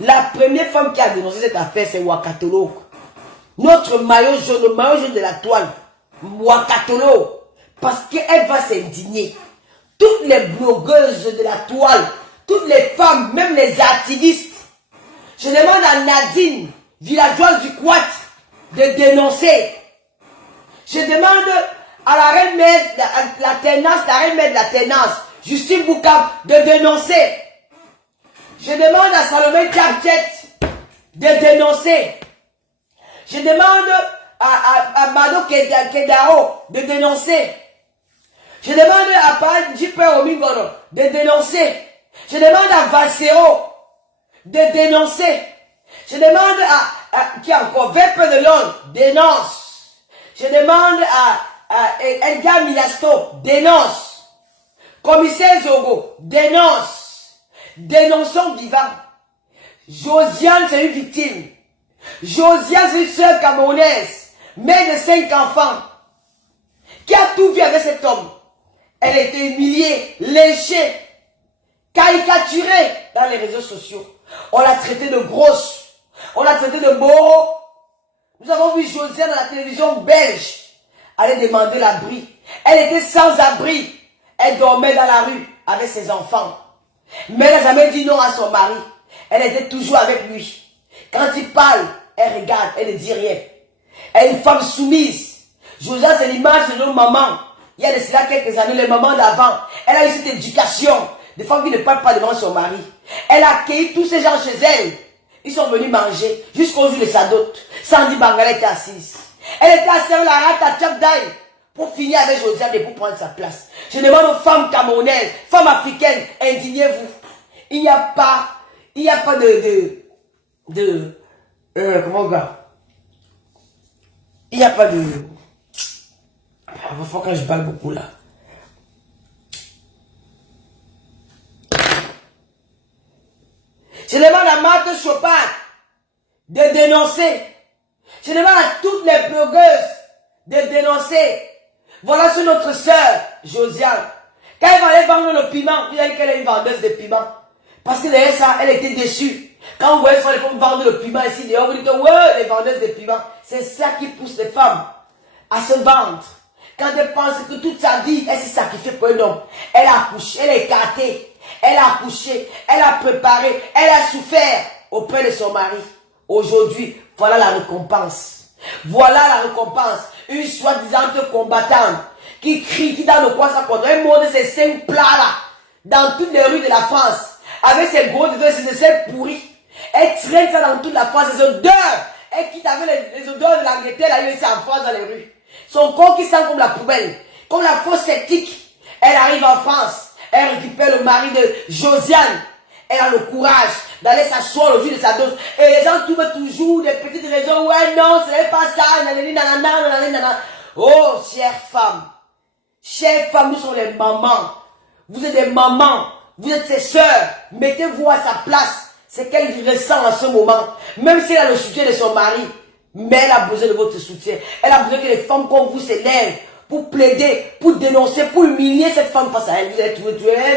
La première femme qui a dénoncé cette affaire, c'est Wakatolo. Notre maillot jaune, le maillot jaune de la toile. Wakatolo. Parce qu'elle va s'indigner. Toutes les blogueuses de la toile, toutes les femmes, même les activistes. Je demande à Nadine, villageoise du Kouat, de dénoncer. Je demande à la reine mère de la Ténance, Justine Boukam, de dénoncer. Je demande à Salomé Tchabtchet de dénoncer. Je demande à Mado Kedaro de dénoncer. Je demande à Pan Jipper Omingono de dénoncer. Je demande à Valsero de dénoncer. Je demande à qui encore Verpe de Lyon, dénonce. Je demande à Edgar Milasto, dénonce. Commissaire Zogo, dénonce. Dénonçons vivant. Josiane, c'est une victime. Josiane, c'est une sœur camerounaise, mère de 5 enfants, qui a tout vu avec cet homme. Elle a été humiliée, lynchée, caricaturée dans les réseaux sociaux. On l'a traitée de grosse. On l'a traitée de moro. Nous avons vu Josiane dans la télévision belge aller demander l'abri. Elle était sans abri. Elle dormait dans la rue avec ses enfants. Mais elle n'a jamais dit non à son mari. Elle était toujours avec lui. Quand il parle, elle regarde, elle ne dit rien. Elle est une femme soumise. Josiane, c'est l'image de nos mamans. Il y a de cela quelques années, les mamans d'avant. Elle a eu cette éducation. Des femmes qui ne parlent pas devant son mari. Elle a accueilli tous ces gens chez elle. Ils sont venus manger jusqu'au jour de sa dot. Sandy Bangala était assise. Elle était assise avec la rate à Tchapdaï pour finir avec Josiane et pour prendre sa place. Je demande aux femmes camerounaises, femmes africaines, indignez-vous. Il n'y a pas comment on va? Il n'y a pas de... Il faut que je parle beaucoup là. Je demande à Marthe Chopin de dénoncer. Je demande à toutes les blogueuses de dénoncer. Voilà sur notre sœur, Josiane. Quand elle va aller vendre le piment, il a dit qu'elle est une vendeuse de piment. Parce que derrière ça, elle était déçue. Quand vous voyez les femmes vendre le piment ici, dehors, vous dites, ouais, les vendeuses de piment. C'est ça qui pousse les femmes à se vendre. Quand elle pense que toute sa vie, elle s'est sacrifiée pour un homme. Elle a accouché, elle est écartée. Elle a accouché, elle a préparé, elle a souffert auprès de son mari. Aujourd'hui, voilà la récompense. Voilà la récompense. Une soi-disant combattante qui crie, qui dans le coin sa contre. Elle monte ses 5 plats là, dans toutes les rues de la France, avec ses gros dedos et ses aisselles pourries. Elle traîne ça dans toute la France, ses odeurs. Elle quitte avec les odeurs de l'Angleterre, là, elle est en France dans les rues. Son corps qui sent comme la poubelle, comme la fosse septique. Elle arrive en France. Elle récupère le mari de Josiane. Elle a le courage d'aller s'asseoir au jour de sa dose. Et les gens trouvent toujours des petites raisons. Ouais, non, ce n'est pas ça. Nanana. Oh, chère femme. Chère femme, nous sommes les mamans. Vous êtes des mamans. Vous êtes ses sœurs. Mettez-vous à sa place. C'est qu'elle ressent en ce moment. Même si elle a le soutien de son mari. Mais elle a besoin de votre soutien. Elle a besoin que les femmes comme vous s'élèvent. Pour plaider, pour dénoncer, pour humilier cette femme face à elle. Vous allez trouver,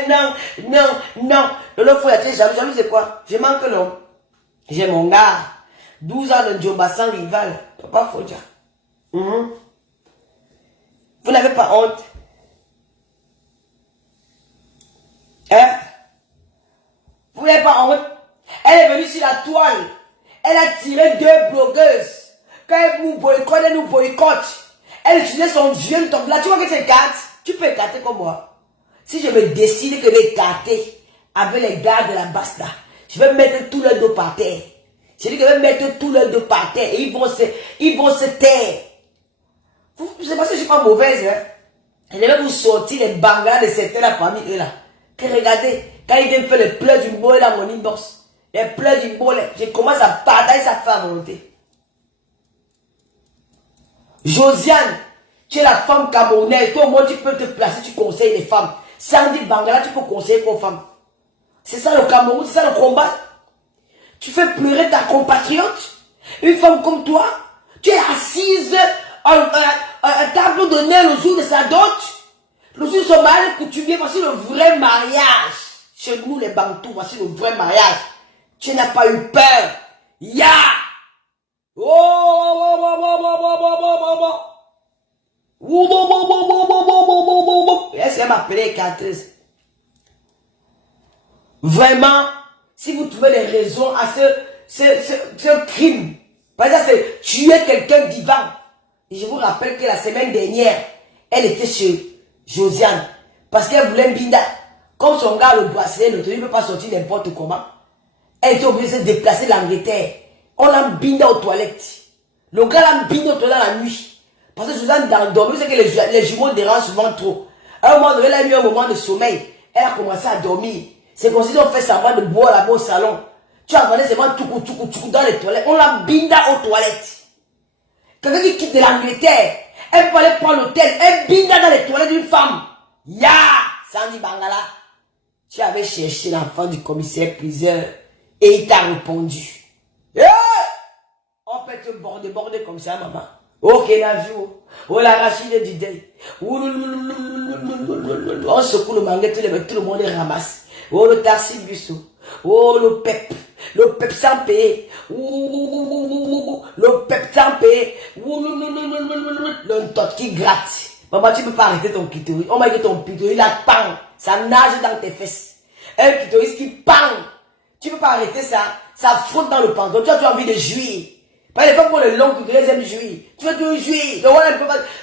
non. L'autre fois, il a été jaloux. Jaloux, c'est quoi? Je manque l'homme. J'ai mon gars. 12 ans de Djomba sans rival. Papa Fodja. Vous n'avez pas honte? Hein? Vous n'avez pas honte? Elle est venue sur la toile. Elle a tiré 2 blogueuses. Quand elle nous boycotte, elle nous boycotte. Elle utilisait son vieux top là. Tu vois que c'est écarte? Tu peux écarter comme moi. Si je me décide que je vais écarter avec les gars de la Basta, je vais mettre tout le dos par terre. Je dis que je vais mettre tout le dos par terre et ils vont se taire. C'est parce que je ne suis pas mauvaise. Hein? Je vais vous sortir les bangas de certains là parmi eux là. Que regardez, quand ils viennent faire les pleurs du bol là, mon inbox. Les pleurs du bol, je commence à partager sa femme à volonté. Josiane, tu es la femme camerounaise. Toi au moins tu peux te placer, tu conseilles les femmes. Sandy Bangala, tu peux conseiller aux femmes. C'est ça le Cameroun, c'est ça le combat. Tu fais pleurer ta compatriote. Une femme comme toi, tu es assise à table d'honneur le jour de sa dot. Le jour de son mariage coutumier, voici le vrai mariage. Chez nous les Bantous, voici le vrai mariage. Tu n'as pas eu peur. Ya! Est-ce qu'elle m'appelait écarteuse? Vraiment, si vous trouvez les raisons à ce crime, par exemple, c'est tuer quelqu'un vivant. Et je vous rappelle que la semaine dernière, elle était chez Josiane, parce qu'elle voulait Mbinda. Comme son gars le bracelet, le truc ne peut pas sortir n'importe comment. Elle était obligée de se déplacer de l'Angleterre. On l'a Mbinda aux toilettes. Le gars l'a Mbinda aux toilettes la nuit. Parce que Josiane dans le dormir, c'est que les jumeaux dérangent souvent trop. À un moment donné, elle a eu un moment de sommeil. Elle a commencé à dormir. C'est comme si on fait semblant de boire là-bas au salon. Tu as entendu seulement tchoukou dans les toilettes. On l'a Mbinda aux toilettes. Quelqu'un qui quitte de l'Angleterre, elle peut aller prendre l'hôtel, elle Mbinda dans les toilettes d'une femme. Ya! Sandy Bangala. Tu avais cherché l'enfant du commissaire priseur et il t'a répondu. Yeah! On peut te border comme ça, maman. Ok, Navio. Oh, la rachide du deuil. On secoue le mangue, tout le monde les ramasse. Oh, le taxi busso. Oh, le pep. Le pep sans payer. Le pep sans payer. Le tot qui gratte. Maman, tu ne peux pas arrêter ton clitoris. On m'a dit ton clitoris, il a pang. Ça nage dans tes fesses. Un clitoris qui pang. Tu ne peux pas arrêter ça. Ça frotte dans le pantalon. Tu as envie de jouir. Pas les femmes pour le long clitoris aiment jouir. Tu veux toujours jouir.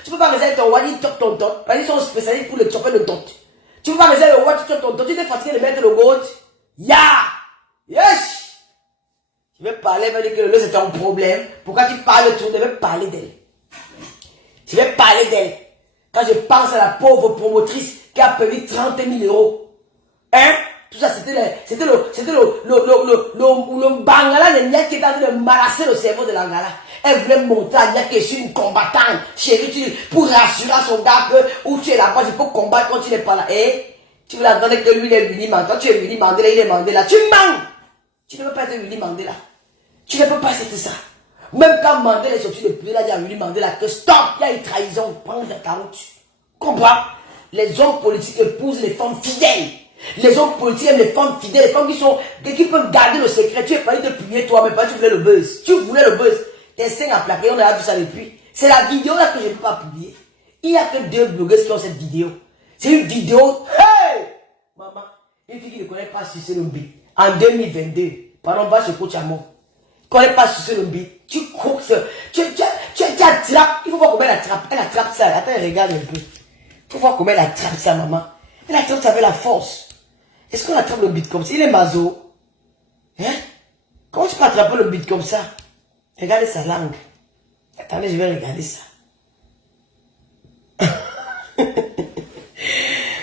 Tu peux pas réserver ton wadi top ton tot. Parce qu'ils sont spécialistes pour le chopper de tot. Tu peux pas réserver le wadi top ton tot. Tu t'es fatigué de mettre le gold. Ya! Yes! Je vais parler, elle va dire que le c'est ton problème. Pourquoi tu parles de tout? Je vais parler d'elle. Je vais parler d'elle. Quand je pense à la pauvre promotrice qui a payé 30 000 €. Hein? Tout ça, c'était le Bangala de Nia qui est en train de malasser le cerveau de l'Angala. Elle voulait monter à Nia que je suis une combattante. Chérie, pour rassurer son gars que où tu es là-bas, tu peux combattre quand tu n'es pas là. Et tu veux attendre que lui, il est Willy Mandela. Tu es Willy Mandela, il est Mandela. Tu mens! Tu ne peux pas être Willy Mandela. Tu ne peux pas être ça. Même quand Mandela est sorti de plus, il a dit à Willy Mandela que stop, il y a une trahison, prends ta route. Comprends? Les hommes politiques épousent les femmes fidèles. Les hommes politiques aiment les femmes fidèles, les femmes qui peuvent garder le secret. Tu es pas de publier toi, mais pas tu voulais le buzz. Tu voulais le buzz. Tes seins à plaquer, on a vu ça depuis. C'est la vidéo là que je ne peux pas publier. Il n'y a que 2 blogueuses qui ont cette vidéo. C'est une vidéo. Hey! Maman, une fille qui ne connaît pas Sucé Lombi. En 2022, pardon, va chez Coach Amon. Ne connaît pas Sucé Lombi. Tu cours ça. Tu attrapes. Il faut voir comment elle attrape. Elle attrape ça. Attends, regarde un peu. Il faut voir comment elle attrape ça, maman. Elle attrape ça avec la force. Est-ce qu'on attrape le beat comme ça? Il est mazo. Hein? Comment tu peux attraper le beat comme ça? Regardez sa langue. Attendez, je vais regarder ça.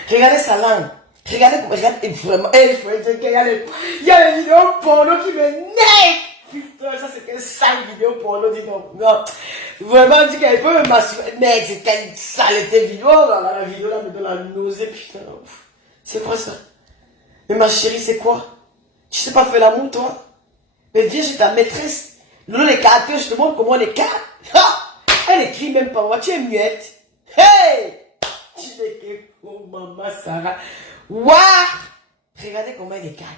Regardez sa langue. Regardez comment. Regardez vraiment. Il y a des vidéos porno qui m'énervent. Putain, ça c'est quelle sale vidéo porno, dis donc. Non. Vraiment, dis qu'elle peut me masturber. Mec, c'est quelle saleté vidéo. La vidéo là me donne la nausée. Putain. C'est quoi ça? Mais ma chérie, c'est quoi? Tu sais pas faire l'amour, toi? Mais viens chez ta maîtresse. Nous, les caractères, je te montre comment on écarte. Elle écrit même pas moi. Tu es muette. Hey! Tu écris pour maman Sarah. Waouh! Regardez comment elle écarte.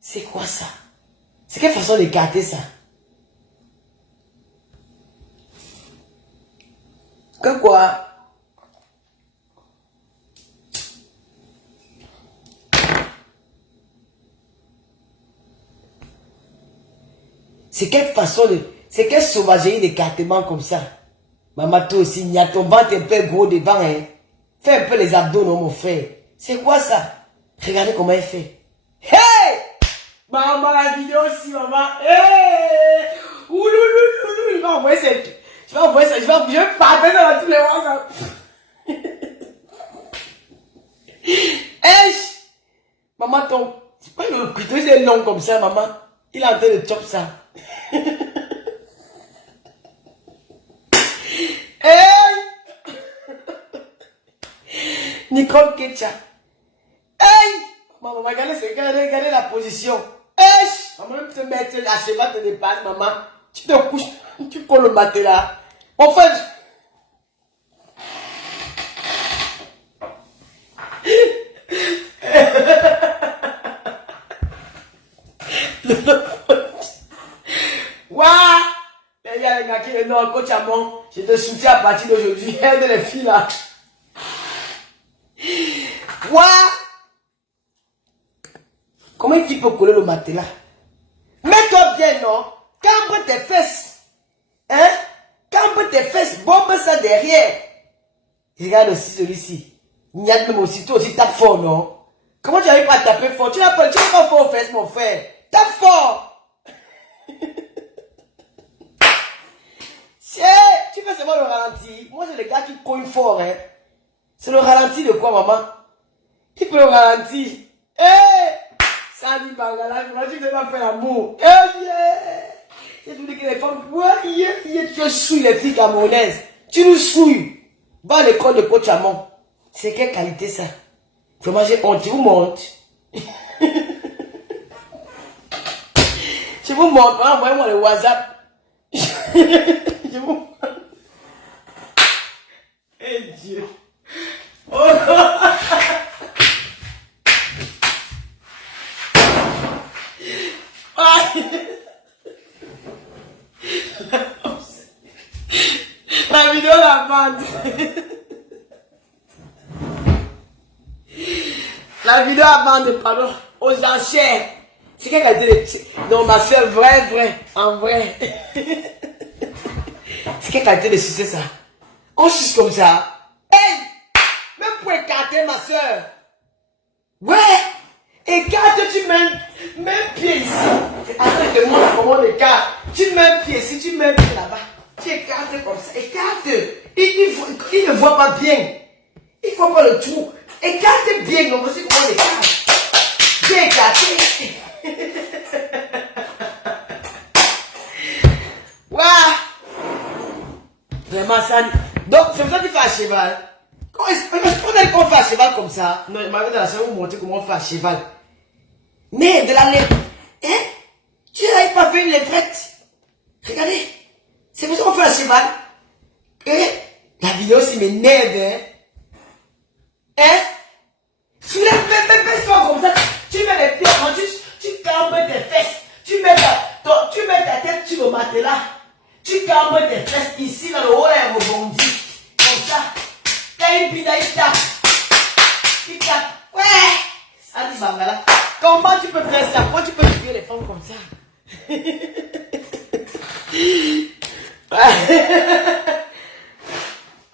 C'est quoi ça? C'est quelle façon d'écarter ça? Que quoi? C'est quelle façon de... C'est quelle sauvagerie d'écartement comme ça? Maman, toi aussi, il y a ton ventre un peu gros devant, hein. Fais un peu les abdos, non, mon frère. C'est quoi ça? Regardez comment elle fait. Hey! Maman, la vidéo aussi, maman. Hey! Ouloulouloulou. Je vais envoyer ça. Je vais partager dans tous les WhatsApp. Hey! Maman, ton... C'est pas le couteau, c'est long comme ça, maman. Il est en train de chop ça. Hey! Nicole Ketcha. Hey! Maman, regardez la position. Hey! Maman, même te mettre la cheval te dépasse, maman. Tu te couches, tu colles le matelas. En fait... Waouh! Il y a un gars qui est non, coach Amon. Je te soutiens à partir d'aujourd'hui. Aide les filles là. Waouh! Comment tu peux coller le matelas? Mets-toi bien, non? Cambre tes fesses. Hein? Cambre tes fesses. Bombe ça derrière. Regarde aussi celui-ci. Il y a même aussi, toi aussi tape fort, non? Comment tu arrives pas à taper fort? Tu n'as pas fort aux fesses, mon frère. Tape fort. Tu fais seulement le ralenti. Moi, c'est le gars qui cogne fort, hein. C'est le ralenti de quoi, maman? Qui fait le ralenti? Ça dit, Bangala, tu ne pas faire l'amour. J'ai tout dit que les femmes, tu souilles les filles camerounaises. Tu nous souilles. Va à l'école de coach Amon. C'est quelle qualité ça? Vraiment, j'ai honte. Je vous montre. Je vous montre. Envoyez-moi le WhatsApp. Je vous montre. Eh Dieu. Oh. La vidéo la bande. La vidéo la bande, pardon, aux enchères. C'est quelqu'un qui a dit, non, ma soeur, vrai, en vrai. C'est quelle qualité de sucer ça? On suce comme ça. Hey! Même pour écarter ma soeur. Ouais! Écarte, tu mets un pied ici. Attends, je te montre comment on écarte. Tu mets un pied ici, tu mets un pied là-bas. Tu écartes comme ça. Écarte. Il ne voit pas bien. Il ne voit pas le trou. Écarte bien, non, voici comment on écarte. Bien écarté. Waouh! Vraiment, ça. Donc, c'est pour ça que tu fais à cheval. Comment est-ce qu'on fait à cheval comme ça? Non, je m'avais dans la chambre vous montrer comment on fait à cheval. Mais de la lèvre. Hein? Tu n'avais pas fait une lèvrette. Regardez. C'est pour ça qu'on fait à cheval. La vidéo, c'est m'énerve, hein? Hein? Tu mets toi comme ça. Tu mets les pieds, tu cambres tes fesses. Tu mets ta tête sur le matelas. Tu cambres tes fesses ici dans le haut, là, elle rebondit. Comme ça. T'as une bida, il tape. Il tape. Ouais. Ça dit, Bangala. Comment tu peux faire ça? Comment tu peux tuer les femmes comme ça?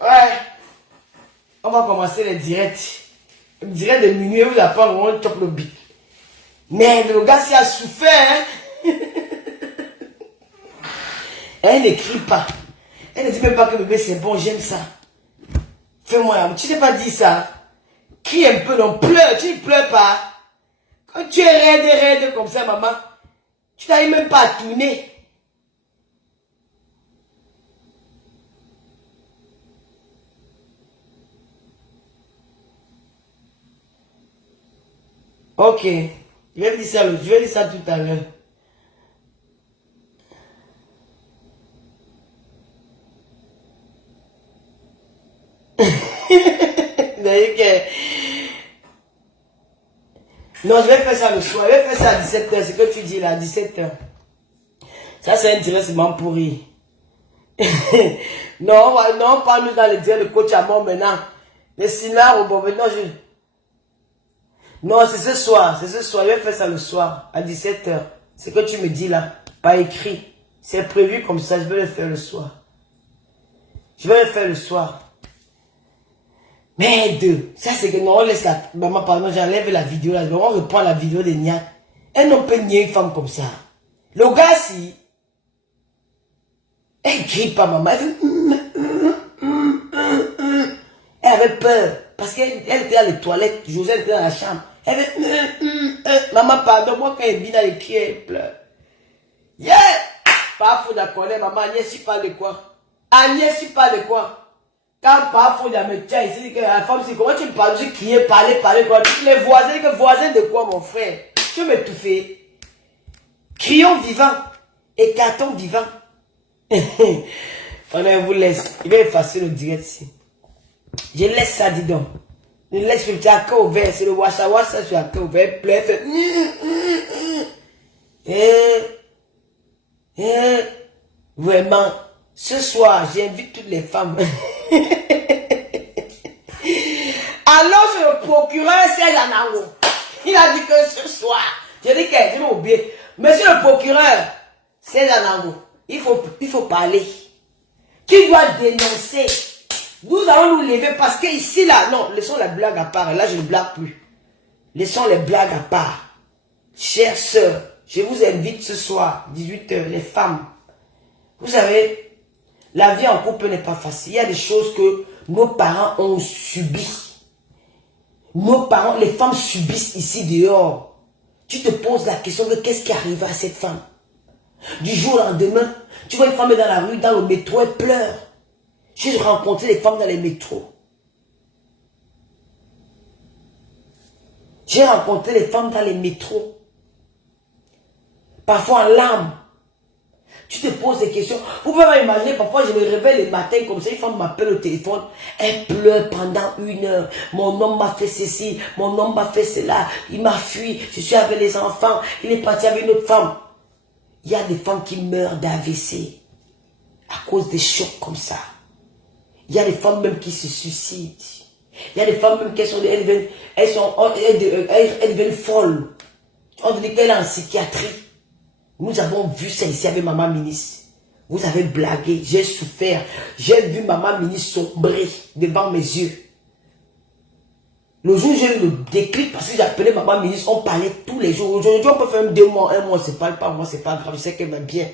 Ouais. On va commencer les directs. Le direct de minuit, vous apprenez, on chope le beat. Mais le gars, s'il a souffert, hein? Elle n'écrit pas. Elle ne dit même pas que bébé c'est bon, j'aime ça. Fais-moi l'amour. Tu n'as pas dit ça. Crie un peu, non, pleure. Tu ne pleures pas. Quand tu es raide comme ça, maman, tu n'arrives même pas à tourner. Ok. Je vais dire ça tout à l'heure. Non, je vais faire ça le soir. Je vais faire ça à 17h. C'est que tu dis là, à 17h. Ça, c'est un directement pourri. Non, non, pas nous dans les directs de coach à mort maintenant. Les scénarios, bon, maintenant je... Non, c'est ce soir. C'est ce soir. Je vais faire ça le soir, à 17h. C'est que tu me dis là, pas écrit. C'est prévu comme ça. Je vais le faire le soir. Je vais le faire le soir. Merde, ça c'est que non, on laisse la... Maman, pardon, j'enlève la vidéo là. On reprend la vidéo de Niak. Elle n'a pas nié une femme comme ça. Le gars, si... Elle crie pas, maman. Elle fait... Elle avait peur. Parce qu'elle était dans les toilettes. José était dans la chambre. Elle fait... Maman, pardon, moi quand elle vit dans les cris, elle pleure. Yeah! Pas fou d'accord, maman, Agnès, tu parles de quoi? Agnès, tu parles de quoi? Quand parfois il y a me tient ici, que la femme c'est comment tu me parles, tu criais, parler, quoi. Les voisins, que voisins de quoi mon frère? Tu m'étouffer. Crions vivant et carton vivant. On vous laisse. Il va effacer le direct ici. Je laisse ça, dis donc. Je laisse le cœur ouvert, c'est le washa sur la cœur ouvert, pleure, fait. Vraiment, ce soir, j'invite toutes les femmes. Alors, c'est le procureur Serge Anango. Il a dit que ce soir, je dis qu'elle m'a oublié. Monsieur le procureur Serge Anango, il faut parler. Qui doit dénoncer? Nous allons nous lever parce que ici, là, non, laissons la blague à part. Là, je ne blague plus. Laissons les blagues à part. Chères sœurs, je vous invite ce soir, 18h, les femmes. Vous savez, la vie en couple n'est pas facile. Il y a des choses que nos parents ont subies. Nos parents, les femmes subissent ici dehors. Tu te poses la question de qu'est-ce qui arrive à cette femme. Du jour au lendemain, tu vois une femme dans la rue, dans le métro, elle pleure. J'ai rencontré des femmes dans les métros. J'ai rencontré des femmes dans les métros. Parfois en larmes. Tu te poses des questions. Vous pouvez m'imaginer, parfois je me réveille le matin comme ça, une femme m'appelle au téléphone, elle pleure pendant 1 heure. Mon homme m'a fait ceci, mon homme m'a fait cela, il m'a fui, je suis avec les enfants, il est parti avec une autre femme. Il y a des femmes qui meurent d'AVC à cause des chocs comme ça. Il y a des femmes même qui se suicident. Il y a des femmes même qui sont, elles deviennent folles. On dit qu'elle est en psychiatrie. Nous avons vu ça ici avec maman ministre. Vous avez blagué, j'ai souffert. J'ai vu maman ministre sombrer devant mes yeux. Le jour où j'ai eu le déclic, parce que j'appelais maman ministre, on parlait tous les jours. Aujourd'hui, on peut faire 2 mois, 1 mois, c'est pas moi, c'est pas grave, je sais qu'elle va bien.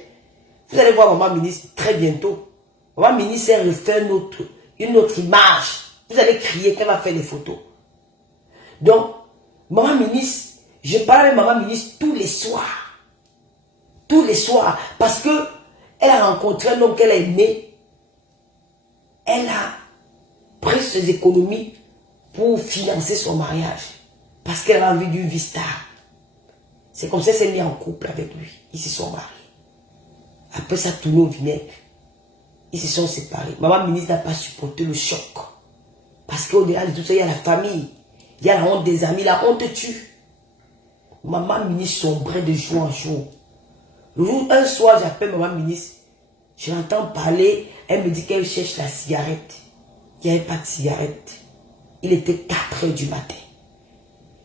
Vous allez voir maman ministre très bientôt. Maman ministre, elle refait une autre image. Vous allez crier qu'elle va faire des photos. Donc, maman ministre, je parle avec maman ministre tous les soirs. Tous les soirs. Parce que elle a rencontré un homme qu'elle a aimé. Elle a pris ses économies pour financer son mariage. Parce qu'elle a envie d'une vie stable. C'est comme ça qu'elle s'est mise en couple avec lui. Ils se sont mariés. Après ça, tourné au vinaigre. Ils se sont séparés. Maman ministre n'a pas supporté le choc. Parce qu'au-delà de tout ça, il y a la famille. Il y a la honte des amis. La honte tue. Maman ministre sombrait de jour en jour. Un soir, j'appelle maman ministre. Je l'entends parler. Elle me dit qu'elle cherche la cigarette. Il n'y avait pas de cigarette. Il était 4 h du matin.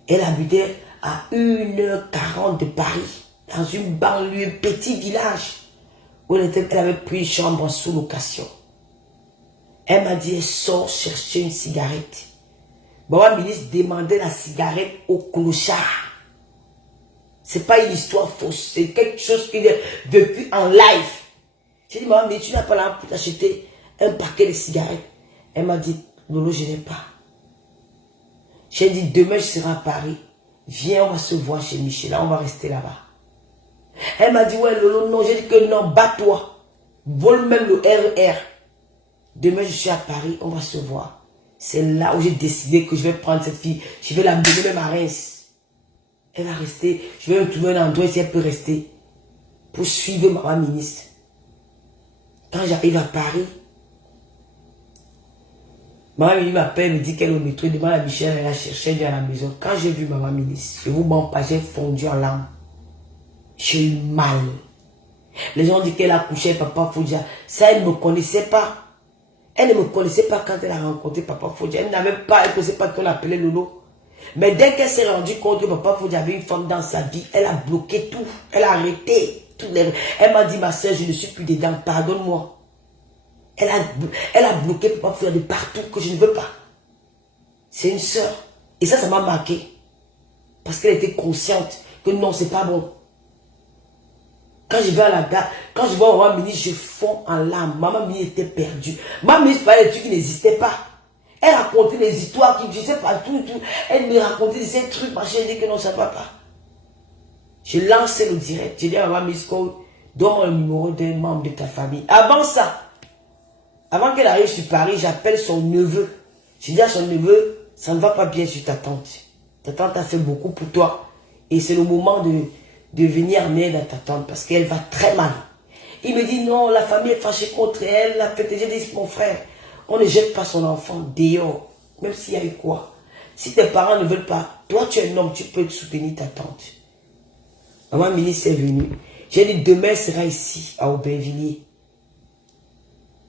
Elle habitait à 1h40 de Paris. Dans une banlieue, petit village. Où elle avait pris une chambre en sous-location. Elle m'a dit, elle sort chercher une cigarette. Maman ministre demandait la cigarette au clochard. C'est pas une histoire fausse. C'est quelque chose qu'il a vécu en live. J'ai dit, maman, mais tu n'as pas l'argent pour t'acheter un paquet de cigarettes. Elle m'a dit, Lolo, je n'ai pas. J'ai dit, demain, je serai à Paris. Viens, on va se voir chez Michel. On va rester là-bas. Elle m'a dit, ouais, Lolo, non. J'ai dit que non, bats-toi. Vole même le RER. Demain, je suis à Paris. On va se voir. C'est là où j'ai décidé que je vais prendre cette fille. Je vais la mener même à Reims. Elle va rester. Je vais me trouver un endroit si elle peut rester. Pour suivre maman ministre. Quand j'arrive à Paris, Maman Mini m'appelle, me dit qu'elle est au métro, demande à Michel, elle a cherché, elle vient à la maison. Quand j'ai vu maman ministre, je vous mens pas, j'ai fondu en larmes. J'ai eu mal. Les gens disent qu'elle a couché avec Papa Fodja. Ça, elle ne me connaissait pas. Elle ne me connaissait pas quand elle a rencontré Papa Fodja. Elle n'avait pas, elle ne connaissait pas qu'on l'appelait Lolo. Mais dès qu'elle s'est rendue compte que Papa Fodja avait une femme dans sa vie, elle a bloqué tout. Elle a arrêté tout. Elle m'a dit, ma soeur, je ne suis plus dedans, pardonne-moi. Elle a bloqué Papa Fodja de partout que je ne veux pas. C'est une soeur. Et ça m'a marqué. Parce qu'elle était consciente que non, c'est pas bon. Quand je vais à la gare, quand je vois Maman Mini, je fonds en larmes. Maman Mini était perdue. Maman Mini parlait des trucs qui n'existaient pas. Elle racontait des histoires qui, je sais pas, tout. Elle me racontait ces trucs, machin, je dis que non, ça ne va pas. Je lançais le direct. Je dis à Maman Mini, donne-moi le numéro d'un membre de ta famille. Avant ça, avant qu'elle arrive sur Paris, j'appelle son neveu. Je dis à son neveu, ça ne va pas bien sur ta tante. Ta tante a fait beaucoup pour toi. Et c'est le moment de venir en aide à ta tante parce qu'elle va très mal. Il me dit non, la famille est fâchée contre elle. La fête, j'ai dit, mon frère, on ne jette pas son enfant dehors, même s'il y a eu quoi. Si tes parents ne veulent pas, toi tu es un homme, tu peux soutenir ta tante. Maman ministre est venue. J'ai dit demain elle sera ici, à Aubervilliers.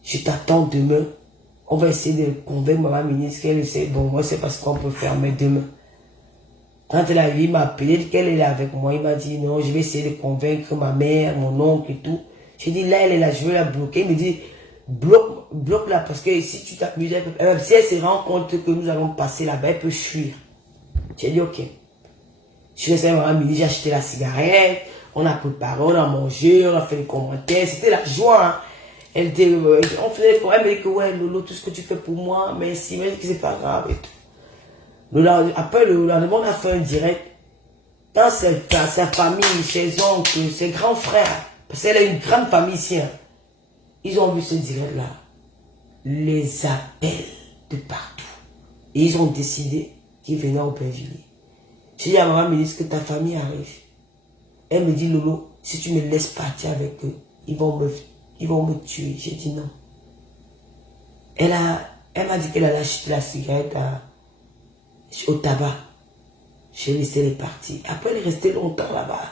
Je t'attends demain. On va essayer de convaincre Maman ministre qu'elle essaie. Bon, moi c'est parce qu'on peut faire, mais demain. Quand elle a vu, il m'a appelé, qu'elle est là avec moi. Il m'a dit, non, je vais essayer de convaincre ma mère, mon oncle et tout. J'ai dit, là, elle est là, je vais la bloquer. Il me dit, bloque-la, parce que si tu t'amuses, si elle se rend compte que nous allons passer là-bas, elle peut fuir. J'ai dit, ok. Je suis resté à midi, j'ai acheté la cigarette, on a préparé, on a mangé, on a fait des commentaires. C'était la joie, hein. Elle me dit que, ouais, Lolo, tout ce que tu fais pour moi, merci, mais que c'est pas grave et tout. Après, le lendemain, on a fait un direct. Dans sa famille, ses oncles, ses grands frères, parce qu'elle a une grande famille ici, hein. Ils ont vu ce direct-là. Les appels de partout. Et ils ont décidé qu'ils venaient au Aubervilliers. J'ai dit à Maman ministre que ta famille arrive. Elle me dit, Lolo, si tu me laisses partir avec eux, ils vont me tuer. J'ai dit non. Elle m'a dit qu'elle allait acheter la cigarette au tabac. J'ai laissé les partir. Après, elle est restée longtemps là-bas.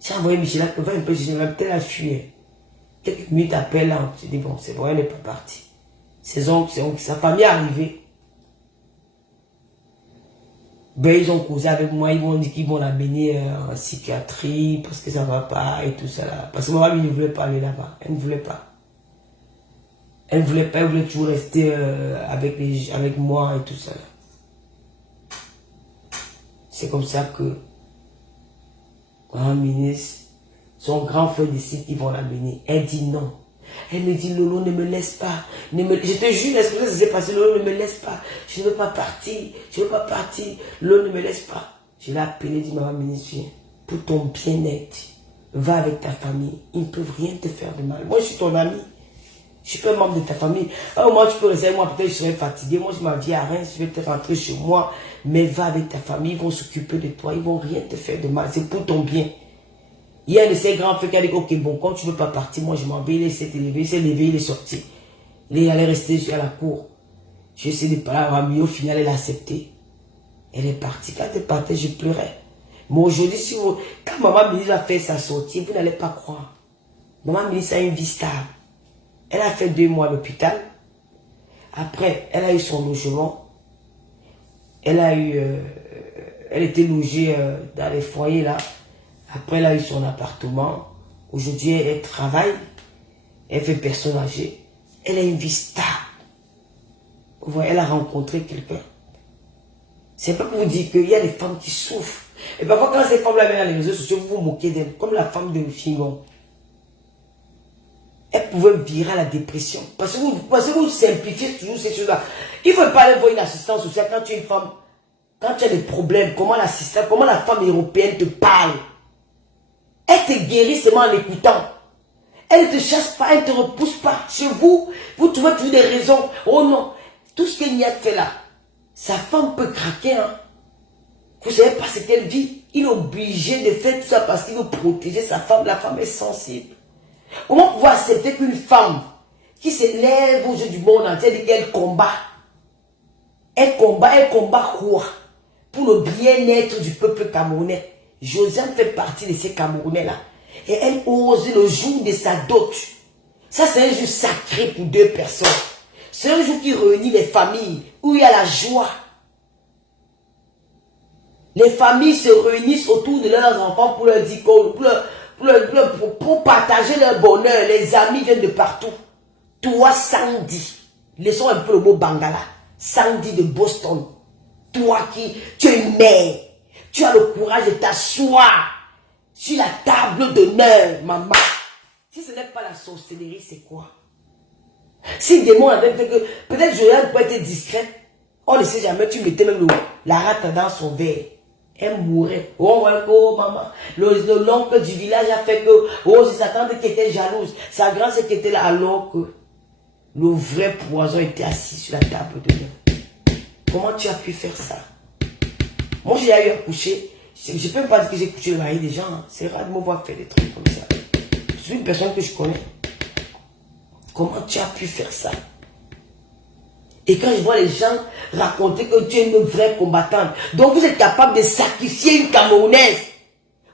J'ai envoyé Michel un peu, j'ai peut-être la fuir. Quelques minutes après, là, j'ai dit, bon, c'est bon, elle n'est pas partie. Ses oncles, sa famille est arrivée. Ben, ils ont causé avec moi, ils m'ont dit qu'ils vont l'amener en psychiatrie parce que ça ne va pas et tout ça là. Parce que ma maman ne voulait pas aller là-bas. Elle ne voulait pas. Elle ne voulait pas, elle voulait toujours rester avec moi et tout ça là. C'est comme ça que un ministre, son grand frère décide qu'ils vont l'amener. Elle dit non. Elle me dit, Lolo, ne me laisse pas. Je te jure, est-ce que ça s'est passé? Lolo, ne me laisse pas. Je ne veux pas partir. Je ne veux pas partir. Lolo, ne me laisse pas. Je l'ai appelé, dit, Maman ministre, viens. Pour ton bien-être, va avec ta famille. Ils ne peuvent rien te faire de mal. Moi, je suis ton ami. Je suis un membre de ta famille. Alors, moi, tu peux rester avec moi, peut-être je serai fatigué. Moi, je m'en dis à rien, je vais te rentrer chez moi. Mais va avec ta famille, ils vont s'occuper de toi. Ils ne vont rien te faire de mal. C'est pour ton bien. Il y a un de ces grands frères qui a dit, ok, bon, quand tu ne veux pas partir, moi je m'en vais, il s'est levé, il est sorti. Il est allé rester à la cour. J'ai essayé de parler à Rami, au final, elle a accepté. Elle est partie. Quand elle est partie, je pleurais. Mais aujourd'hui, quand Maman Ministre a fait sa sortie, vous n'allez pas croire. Maman Ministre a une vie stable. Elle a fait 2 mois à l'hôpital. Après, elle a eu son logement. Elle était logée dans les foyers là. Après, elle a eu son appartement. Aujourd'hui, elle travaille. Elle fait personne âgée. Elle a une vie stable. Vous voyez, elle a rencontré quelqu'un. C'est pas pour vous dire qu'il y a des femmes qui souffrent. Et parfois, quand ces femmes-là viennent dans les réseaux sociaux, vous vous moquez d'elles. Comme la femme de Fingon. Elle pouvait virer à la dépression. Parce que vous simplifiez toujours ces choses-là. Il ne faut pas aller voir une assistance sociale quand tu es une femme. Quand tu as des problèmes, comment la femme européenne te parle. Elle te guérit seulement en écoutant. Elle ne te chasse pas, elle ne te repousse pas. Chez vous, vous trouvez toujours des raisons. Oh non, tout ce que Niat fait là, sa femme peut craquer. Hein. Vous ne savez pas ce qu'elle vit. Il est obligé de faire tout ça parce qu'il veut protéger sa femme. La femme est sensible. Comment pouvoir accepter qu'une femme qui se lève au jeu du monde entier dit qu'elle combat, Elle combat quoi? Pour le bien-être du peuple camerounais. Josiane fait partie de ces Camerounais-là. Et elle ose le jour de sa dot. Ça, c'est un jour sacré pour deux personnes. C'est un jour qui réunit les familles, où il y a la joie. Les familles se réunissent autour de leurs enfants pour leur dire, pour partager leur bonheur. Les amis viennent de partout. Toi, Sandy, laissons un peu le mot Bangala. Sandy de Boston. Toi tu es une mère. Tu as le courage de t'asseoir sur la table d'honneur, maman. Si ce n'est pas la sorcellerie, c'est quoi? Si des mots avec que peut-être Joanne peut être discrète, on ne sait jamais, tu mettais même la rate dans son verre. Elle mourait. Oh, ouais, oh maman. L'oncle du village a fait que, oh, c'est sa tante qui était jalouse. Sa grand qui était là, alors que le vrai poison était assis sur la table d'honneur. Comment tu as pu faire ça? Moi, j'ai eu à coucher. Je ne peux même pas dire que j'ai couché le mari des gens. Hein. C'est rare de me voir faire des trucs comme ça. C'est une personne que je connais. Comment tu as pu faire ça? Et quand je vois les gens raconter que tu es une vraie combattante, donc vous êtes capable de sacrifier une Camerounaise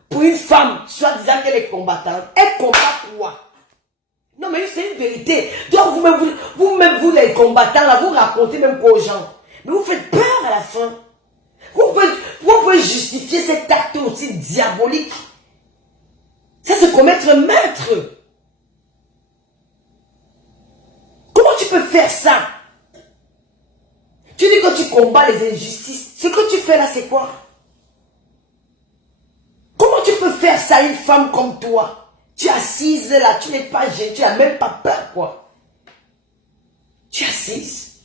pour une femme, soit disant qu'elle est combattante. Elle combat quoi? Non, mais c'est une vérité. Donc vous-même, vous les combattants, là, vous racontez même quoi aux gens. Mais vous faites peur à la fin. Vous pouvez justifier cet acte aussi diabolique. Ça, c'est commettre un meurtre. Comment tu peux faire ça? Tu dis que tu combats les injustices. Ce que tu fais là, c'est quoi? Comment tu peux faire ça à une femme comme toi? Tu es assise là, tu n'es pas gênée, tu n'as même pas peur, quoi. Tu es assise.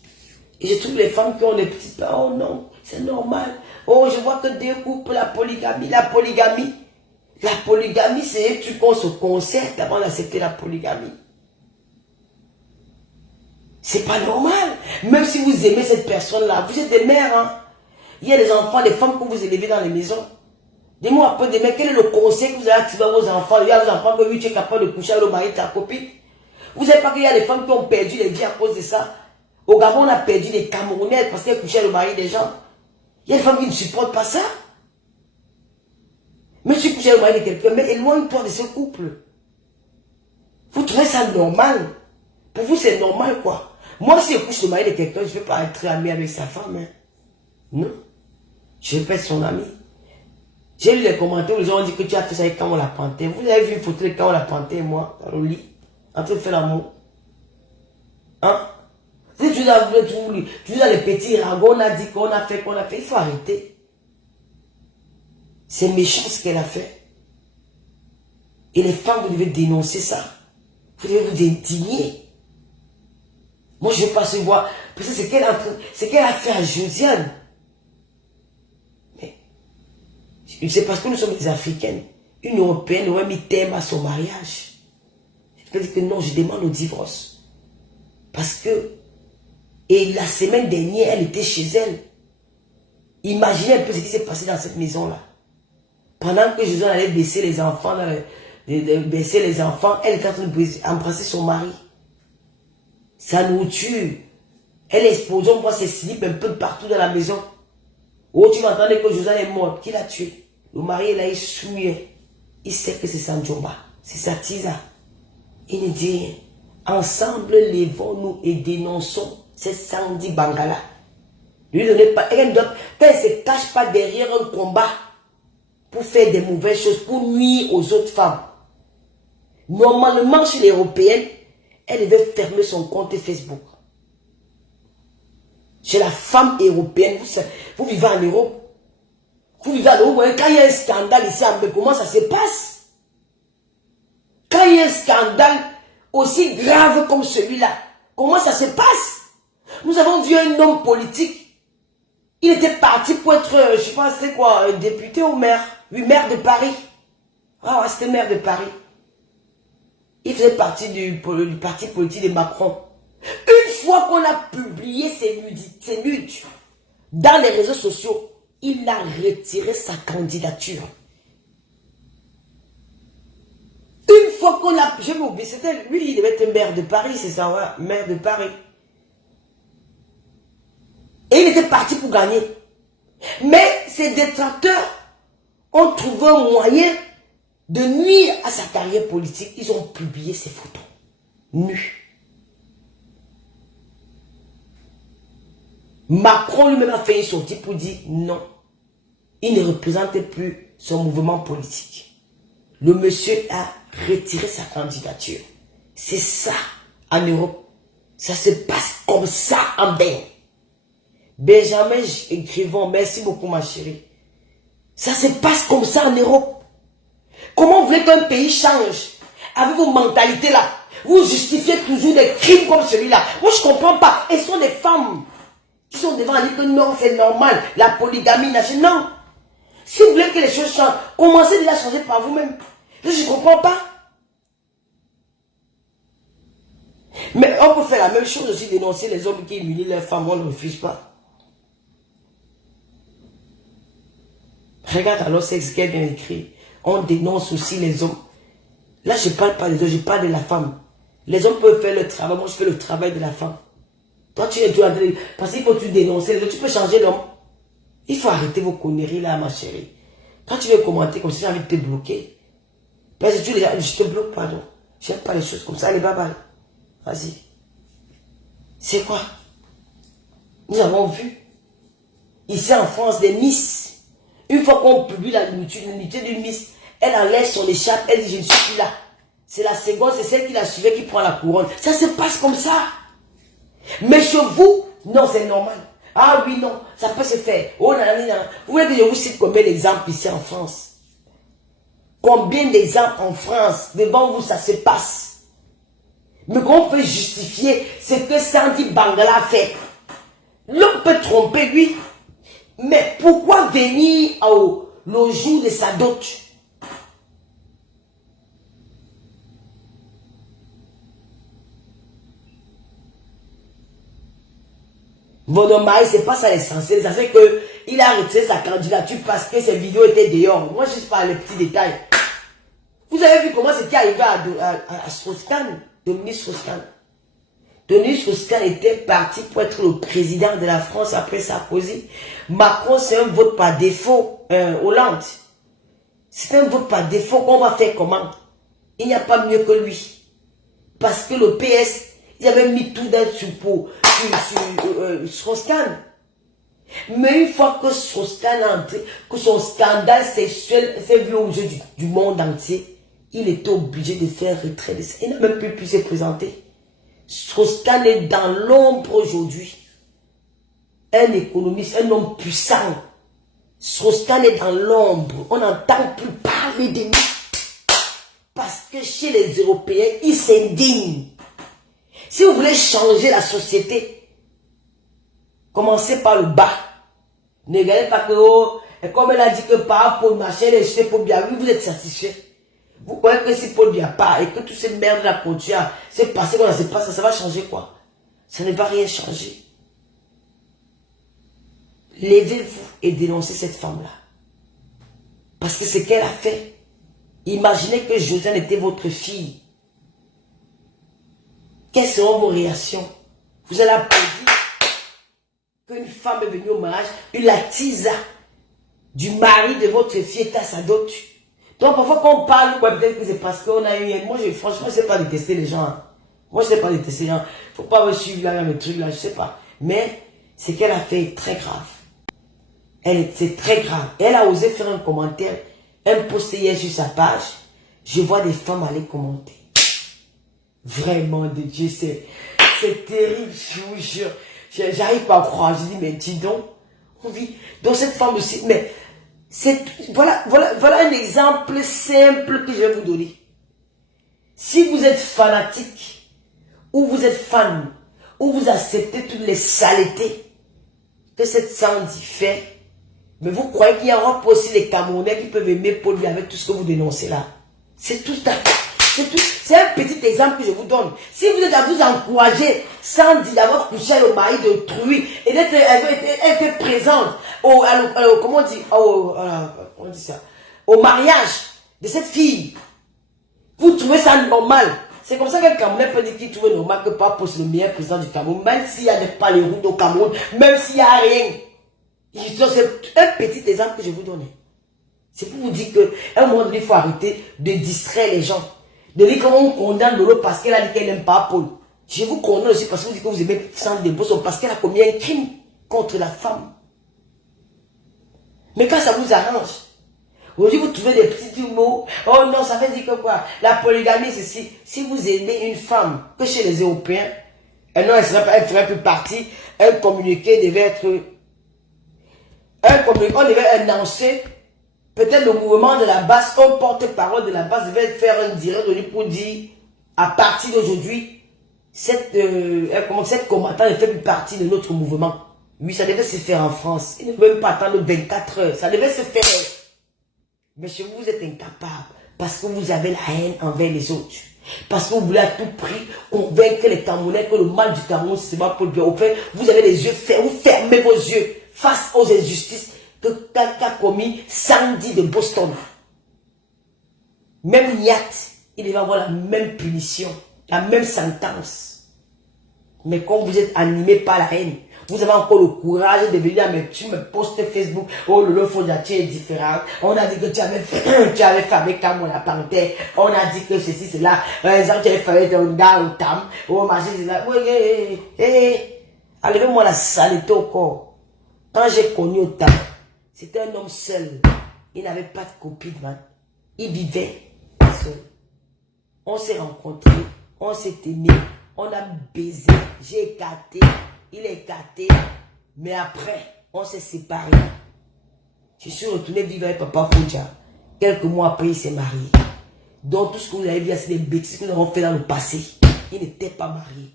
Et je trouve les femmes qui ont des petites peurs. Oh non, c'est normal. Oh, je vois que des couples, la polygamie. La polygamie, c'est un truc qu'on se concerte avant d'accepter la polygamie. C'est pas normal. Même si vous aimez cette personne-là, vous êtes des mères, hein. Il y a des enfants, des femmes que vous élevez dans les maisons. Dis-moi un peu des mères, quel est le conseil que vous avez activé à vos enfants? Il y a vos enfants que oui, tu es capable de coucher avec le mari de ta copine. Vous savez pas qu'il y a des femmes qui ont perdu les vies à cause de ça? Au Gabon, on a perdu des Camerounaises parce qu'elles couchaient avec le mari des gens. Il y a des femmes qui ne supportent pas ça. Mais tu couches avec le mari de quelqu'un, mais éloigne-toi de ce couple. Vous trouvez ça normal? Pour vous, c'est normal, quoi. Moi, si je couche le mari de quelqu'un, je ne vais pas être ami avec sa femme. Hein. Non. Je vais pas être son ami. J'ai lu les commentaires où les gens ont dit que tu as fait ça avec quand on l'a panté. Vous avez vu une photo de quand on l'a panté, moi, dans le lit, en train de faire l'amour. Hein? Si tu as les petits ragots, on a dit qu'on a fait, il faut arrêter. C'est méchant ce qu'elle a fait. Et les femmes, vous devez dénoncer ça. Vous devez vous indigner. Moi, je ne vais pas se voir. Parce que c'est qu'elle a fait à Josiane. Mais, c'est parce que nous sommes des Africaines. Une Européenne aurait mis thème à son mariage. Je peux dire que non, je demande au divorce. Parce que, et la semaine dernière, elle était chez elle. Imaginez un peu ce qui s'est passé dans cette maison-là. Pendant que Josiane allait baisser les enfants, elle était en train d'embrasser son mari. Sa nourriture, elle explose, on voit ses slips un peu partout dans la maison. Oh, tu m'entendais que Josiane est morte, qui l'a tué? Le mari est là, il souille. Il sait que c'est Sanjomba, c'est sa tisa. Il ne dit rien. Ensemble, levons-nous et dénonçons cette Sandy Bangala. Lui ne pas, quand elle ne se cache pas derrière un combat pour faire des mauvaises choses, pour nuire aux autres femmes. Normalement, chez les Européennes, elle devait fermer son compte Facebook. Chez la femme européenne, vous vivez en Europe. Vous vivez en Europe, quand il y a un scandale ici, mais comment ça se passe? Quand il y a un scandale aussi grave comme celui-là, comment ça se passe? Nous avons vu un homme politique. Il était parti pour être, je ne sais pas, c'était quoi, député ou maire? Oui, maire de Paris. Ah, c'était maire de Paris. Il faisait partie du parti politique de Macron. Une fois qu'on a publié ses nudes dans les réseaux sociaux, il a retiré sa candidature. Une fois qu'on a... Je m'oublie, c'était lui, il devait être maire de Paris, c'est ça, ouais, maire de Paris. Et il était parti pour gagner. Mais ces détracteurs ont trouvé un moyen de nuire à sa carrière politique. Ils ont publié ses photos nues. Macron lui-même a fait une sortie pour dire non. Il ne représentait plus son mouvement politique. Le monsieur a retiré sa candidature. C'est ça en Europe. Ça se passe comme ça en Bénin. Benjamin Écrivon, merci beaucoup ma chérie. Ça se passe comme ça en Europe. Comment vous voulez qu'un pays change avec vos mentalités là? Vous justifiez toujours des crimes comme celui-là. Moi je ne comprends pas. Et ce sont des femmes qui sont devant et disent que non, c'est normal. La polygamie, non. Si vous voulez que les choses changent, commencez déjà à changer par vous-même. Je ne comprends pas. Mais on peut faire la même chose aussi, dénoncer les hommes qui humilient leurs femmes, on ne refuse pas. Regarde alors c'est ce qui est bien écrit. On dénonce aussi les hommes. Là je ne parle pas des hommes, je parle de la femme. Les hommes peuvent faire le travail, moi je fais le travail de la femme. Toi tu es parce qu'il faut tu dénoncer les autres, tu peux changer l'homme. Il faut arrêter vos conneries là ma chérie. Quand tu veux commenter comme ça, j'ai envie de te bloquer. Parce que je te bloque, pardon. J'aime pas les choses comme ça, allez bye bye. Vas-y. C'est quoi? Nous avons vu ici en France des Miss. Une fois qu'on publie l'unité d'une Miss, elle enlève son écharpe, elle dit je ne suis plus là. C'est la seconde, c'est celle qui la suivait qui prend la couronne. Ça se passe comme ça. Mais chez vous, non, c'est normal. Ah oui, non, ça peut se faire. Oh, nanana. Vous voulez que je vous cite combien d'exemples ici en France? Combien d'exemples en France? Devant vous, ça se passe. Mais qu'on peut justifier ce que Sandy Bangala a fait. L'homme peut tromper lui. Mais pourquoi venir le jour de sa dot? Votre mari, c'est pas ça l'essentiel. Ça c'est qu'il a retiré sa candidature parce que ses vidéos étaient dehors. Moi, je parle les petits détails. Vous avez vu comment c'était arrivé à Strauss-Kahn, Dominique Strauss-Kahn. Dominique Strauss-Kahn était parti pour être le président de la France après Sarkozy. Macron, c'est un vote par défaut. Hollande, c'est un vote par défaut. On va faire comment? Il n'y a pas mieux que lui. Parce que le PS, il avait mis tout d'un suppôt sur Strauss-Kahn. Mais une fois que Strauss-Kahn a entré, que son scandale sexuel s'est vu aux yeux du monde entier, il était obligé de faire retrait de ça. Il n'a même plus pu se présenter. Strauss-Kahn est dans l'ombre aujourd'hui. Un économiste, un homme puissant. Strauss-Kahn est dans l'ombre. On n'entend plus parler de lui. Parce que chez les Européens, ils s'indignent. Si vous voulez changer la société, commencez par le bas. Ne regardez pas que, oh, et comme elle a dit que par rapport au machin, les chefs pour bien, oui, vous êtes satisfait. Vous croyez que si Paul Biya part et que toutes ces merdes là continuent à se passer comme ça se passe, ça va changer quoi? Ça ne va rien changer. Levez-vous et dénoncez cette femme-là. Parce que ce qu'elle a fait, imaginez que Josiane était votre fille. Quelles seront vos réactions? Vous allez applaudir qu'une femme est venue au mariage, une latisa du mari de votre fille est à sa dot. Donc parfois quand on parle, peut-être que c'est parce qu'on a eu... Moi, franchement, je ne sais pas détester les gens. Moi, je ne sais pas détester les gens. Il ne faut pas me suivre là, mes trucs là, je ne sais pas. Mais ce qu'elle a fait est très grave. C'est très grave. Elle a osé faire un commentaire, un post hier sur sa page. Je vois des femmes aller commenter. Vraiment, de Dieu, c'est terrible, je vous jure. J'arrive pas à croire. Je dis, mais dis donc, on vit. Donc cette femme aussi, mais voilà un exemple simple que je vais vous donner. Si vous êtes fanatique, ou vous êtes fan, ou vous acceptez toutes les saletés que cette Sandy fait, mais vous croyez qu'il y aura pas aussi les Camerounais qui peuvent aimer Paul Biya avec tout ce que vous dénoncez là? C'est tout ça. C'est un petit exemple que je vous donne. Si vous êtes à vous encourager Sandy d'avoir couché le mari d'autrui et d'être elle présente comment on dit, on dit ça, au mariage de cette fille, vous trouvez ça normal? C'est comme ça qu'un Camerounais peut dire qu'il trouve normal que Papo c'est le meilleur président du Cameroun, même s'il y a des paléroutes au Cameroun, même s'il n'y a rien. C'est un petit exemple que je vous donne. C'est pour vous dire qu'à un moment donné, il faut arrêter de distraire les gens. De dire qu'on condamne Lolo parce qu'elle a dit qu'elle n'aime pas Paul. Je vous condamne aussi parce que vous dites que vous aimez Sandra Debosso parce qu'elle a commis un crime contre la femme. Mais quand ça vous arrange, aujourd'hui vous trouvez des petits mots. Oh non, ça veut dire que quoi? La polygamie, c'est si vous aimez une femme, que chez les Européens, non, elle ferait plus partie, un communiqué devait être... on devait annoncer, peut-être le mouvement de la base, un porte-parole de la base devait faire un direct pour dire, à partir d'aujourd'hui, cette combattante ne fait plus partie de notre mouvement. Oui, ça devait se faire en France. Il ne peut même pas attendre 24 heures. Ça devait se faire. Mais chez vous, vous êtes incapable. Parce que vous avez la haine envers les autres. Parce que vous voulez à tout prix convaincre les Camerounais que le mal du Cameroun, c'est pas pour le bien. Au fait, vous avez les yeux fermés. Vous fermez vos yeux face aux injustices que qu'a commis Sandy de Boston. Même Niat, il devait avoir la même punition, la même sentence. Mais comme vous êtes animé par la haine, vous avez encore le courage de venir à tu me postes Facebook. Oh, le Fondateur est différent. On a dit que tu avais fait avec Cameroun Panthère. On a dit que ceci, cela. Par exemple, tu avais fait avec un gars au Tam. Oh, machin, c'est là. Oui, enlevez-moi la saleté au corps. Quand j'ai connu au Tam, c'était un homme seul. Il n'avait pas de copine, man. Il vivait seul. On s'est rencontrés. On s'est aimé. On a baisé. J'ai écarté. Il est écarté, mais après, on s'est séparés. Je suis retourné vivre avec Papa Fouja. Quelques mois après, il s'est marié. Donc, tout ce que vous avez vu, c'est des bêtises que nous avons fait dans le passé. Il n'était pas marié.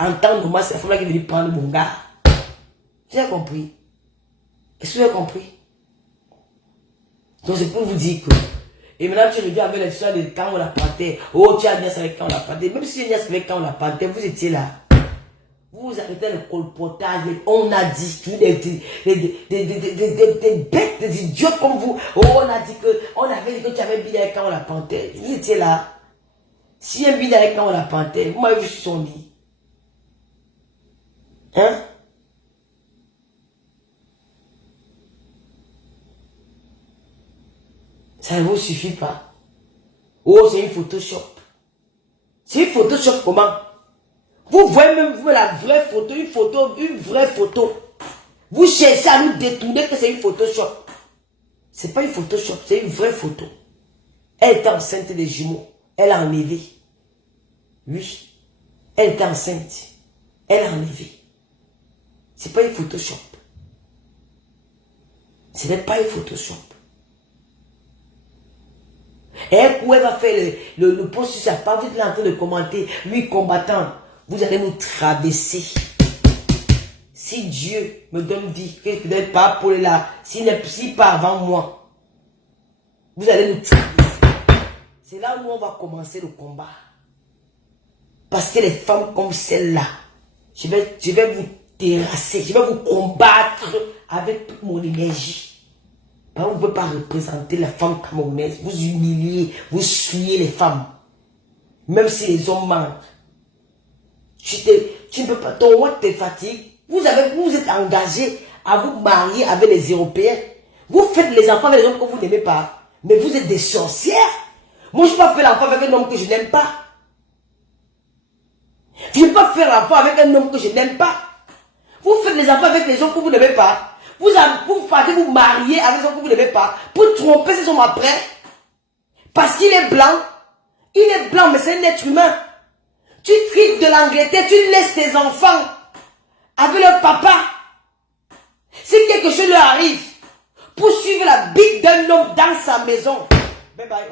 En temps normal, c'est la femme qui est venue prendre mon gars. J'ai compris. Est-ce que vous avez compris? Donc, c'est pour vous dire que. Et maintenant, tu reviens avec l'histoire de quand on l'a planté. Oh, tu as bien avec quand on l'a planté. Même si tu as bien avec quand on l'a planté, vous étiez là. Vous arrêtez le colportage, on a dit des bêtes, des idiots comme vous. Oh, on a dit on avait dit que tu avais bien avec quand on la plantait. Vous étiez là. Si un bien avec quand on la plantait, vous m'avez vu sur son lit. Hein? Ça ne vous suffit pas. Oh, c'est une Photoshop. C'est une Photoshop comment? Vous voyez même vous la vraie photo, une vraie photo. Vous cherchez à nous détourner que c'est une Photoshop. C'est pas une Photoshop, c'est une vraie photo. Elle était enceinte des jumeaux. Elle a enlevé. Oui. Elle était enceinte. Elle a enlevé. C'est pas une Photoshop. Ce n'est pas une Photoshop. Et elle va faire le post sur sa page, vous êtes en train de commenter, lui combattant. Vous allez nous traverser. Si Dieu me donne dit que vous n'êtes pas pour là, s'il pas avant moi, vous allez nous traverser. C'est là où on va commencer le combat. Parce que les femmes comme celle-là, je vais vous terrasser, je vais vous combattre avec toute mon énergie. Vous ne pouvez pas représenter la femme camerounaise, vous humiliez, vous souillez les femmes. Même si les hommes mentent. Tu ne peux pas, ton roi te fatigue. Vous êtes engagé à vous marier avec les Européens. Vous faites les enfants avec les hommes que vous n'aimez pas. Mais vous êtes des sorcières. Moi, je ne peux pas faire l'enfant avec un homme que je n'aime pas. Je ne peux pas faire l'enfant avec un homme que je n'aime pas. Vous faites les enfants avec les gens que vous n'aimez pas. Vous partez vous marier avec les gens que vous n'aimez pas. Pour tromper ces hommes après. Parce qu'il est blanc. Il est blanc, mais c'est un être humain. Tu traites de l'Angleterre, tu laisses tes enfants avec leur papa. Si quelque chose leur arrive, pour suivre la bite d'un homme dans sa maison. Bye bye.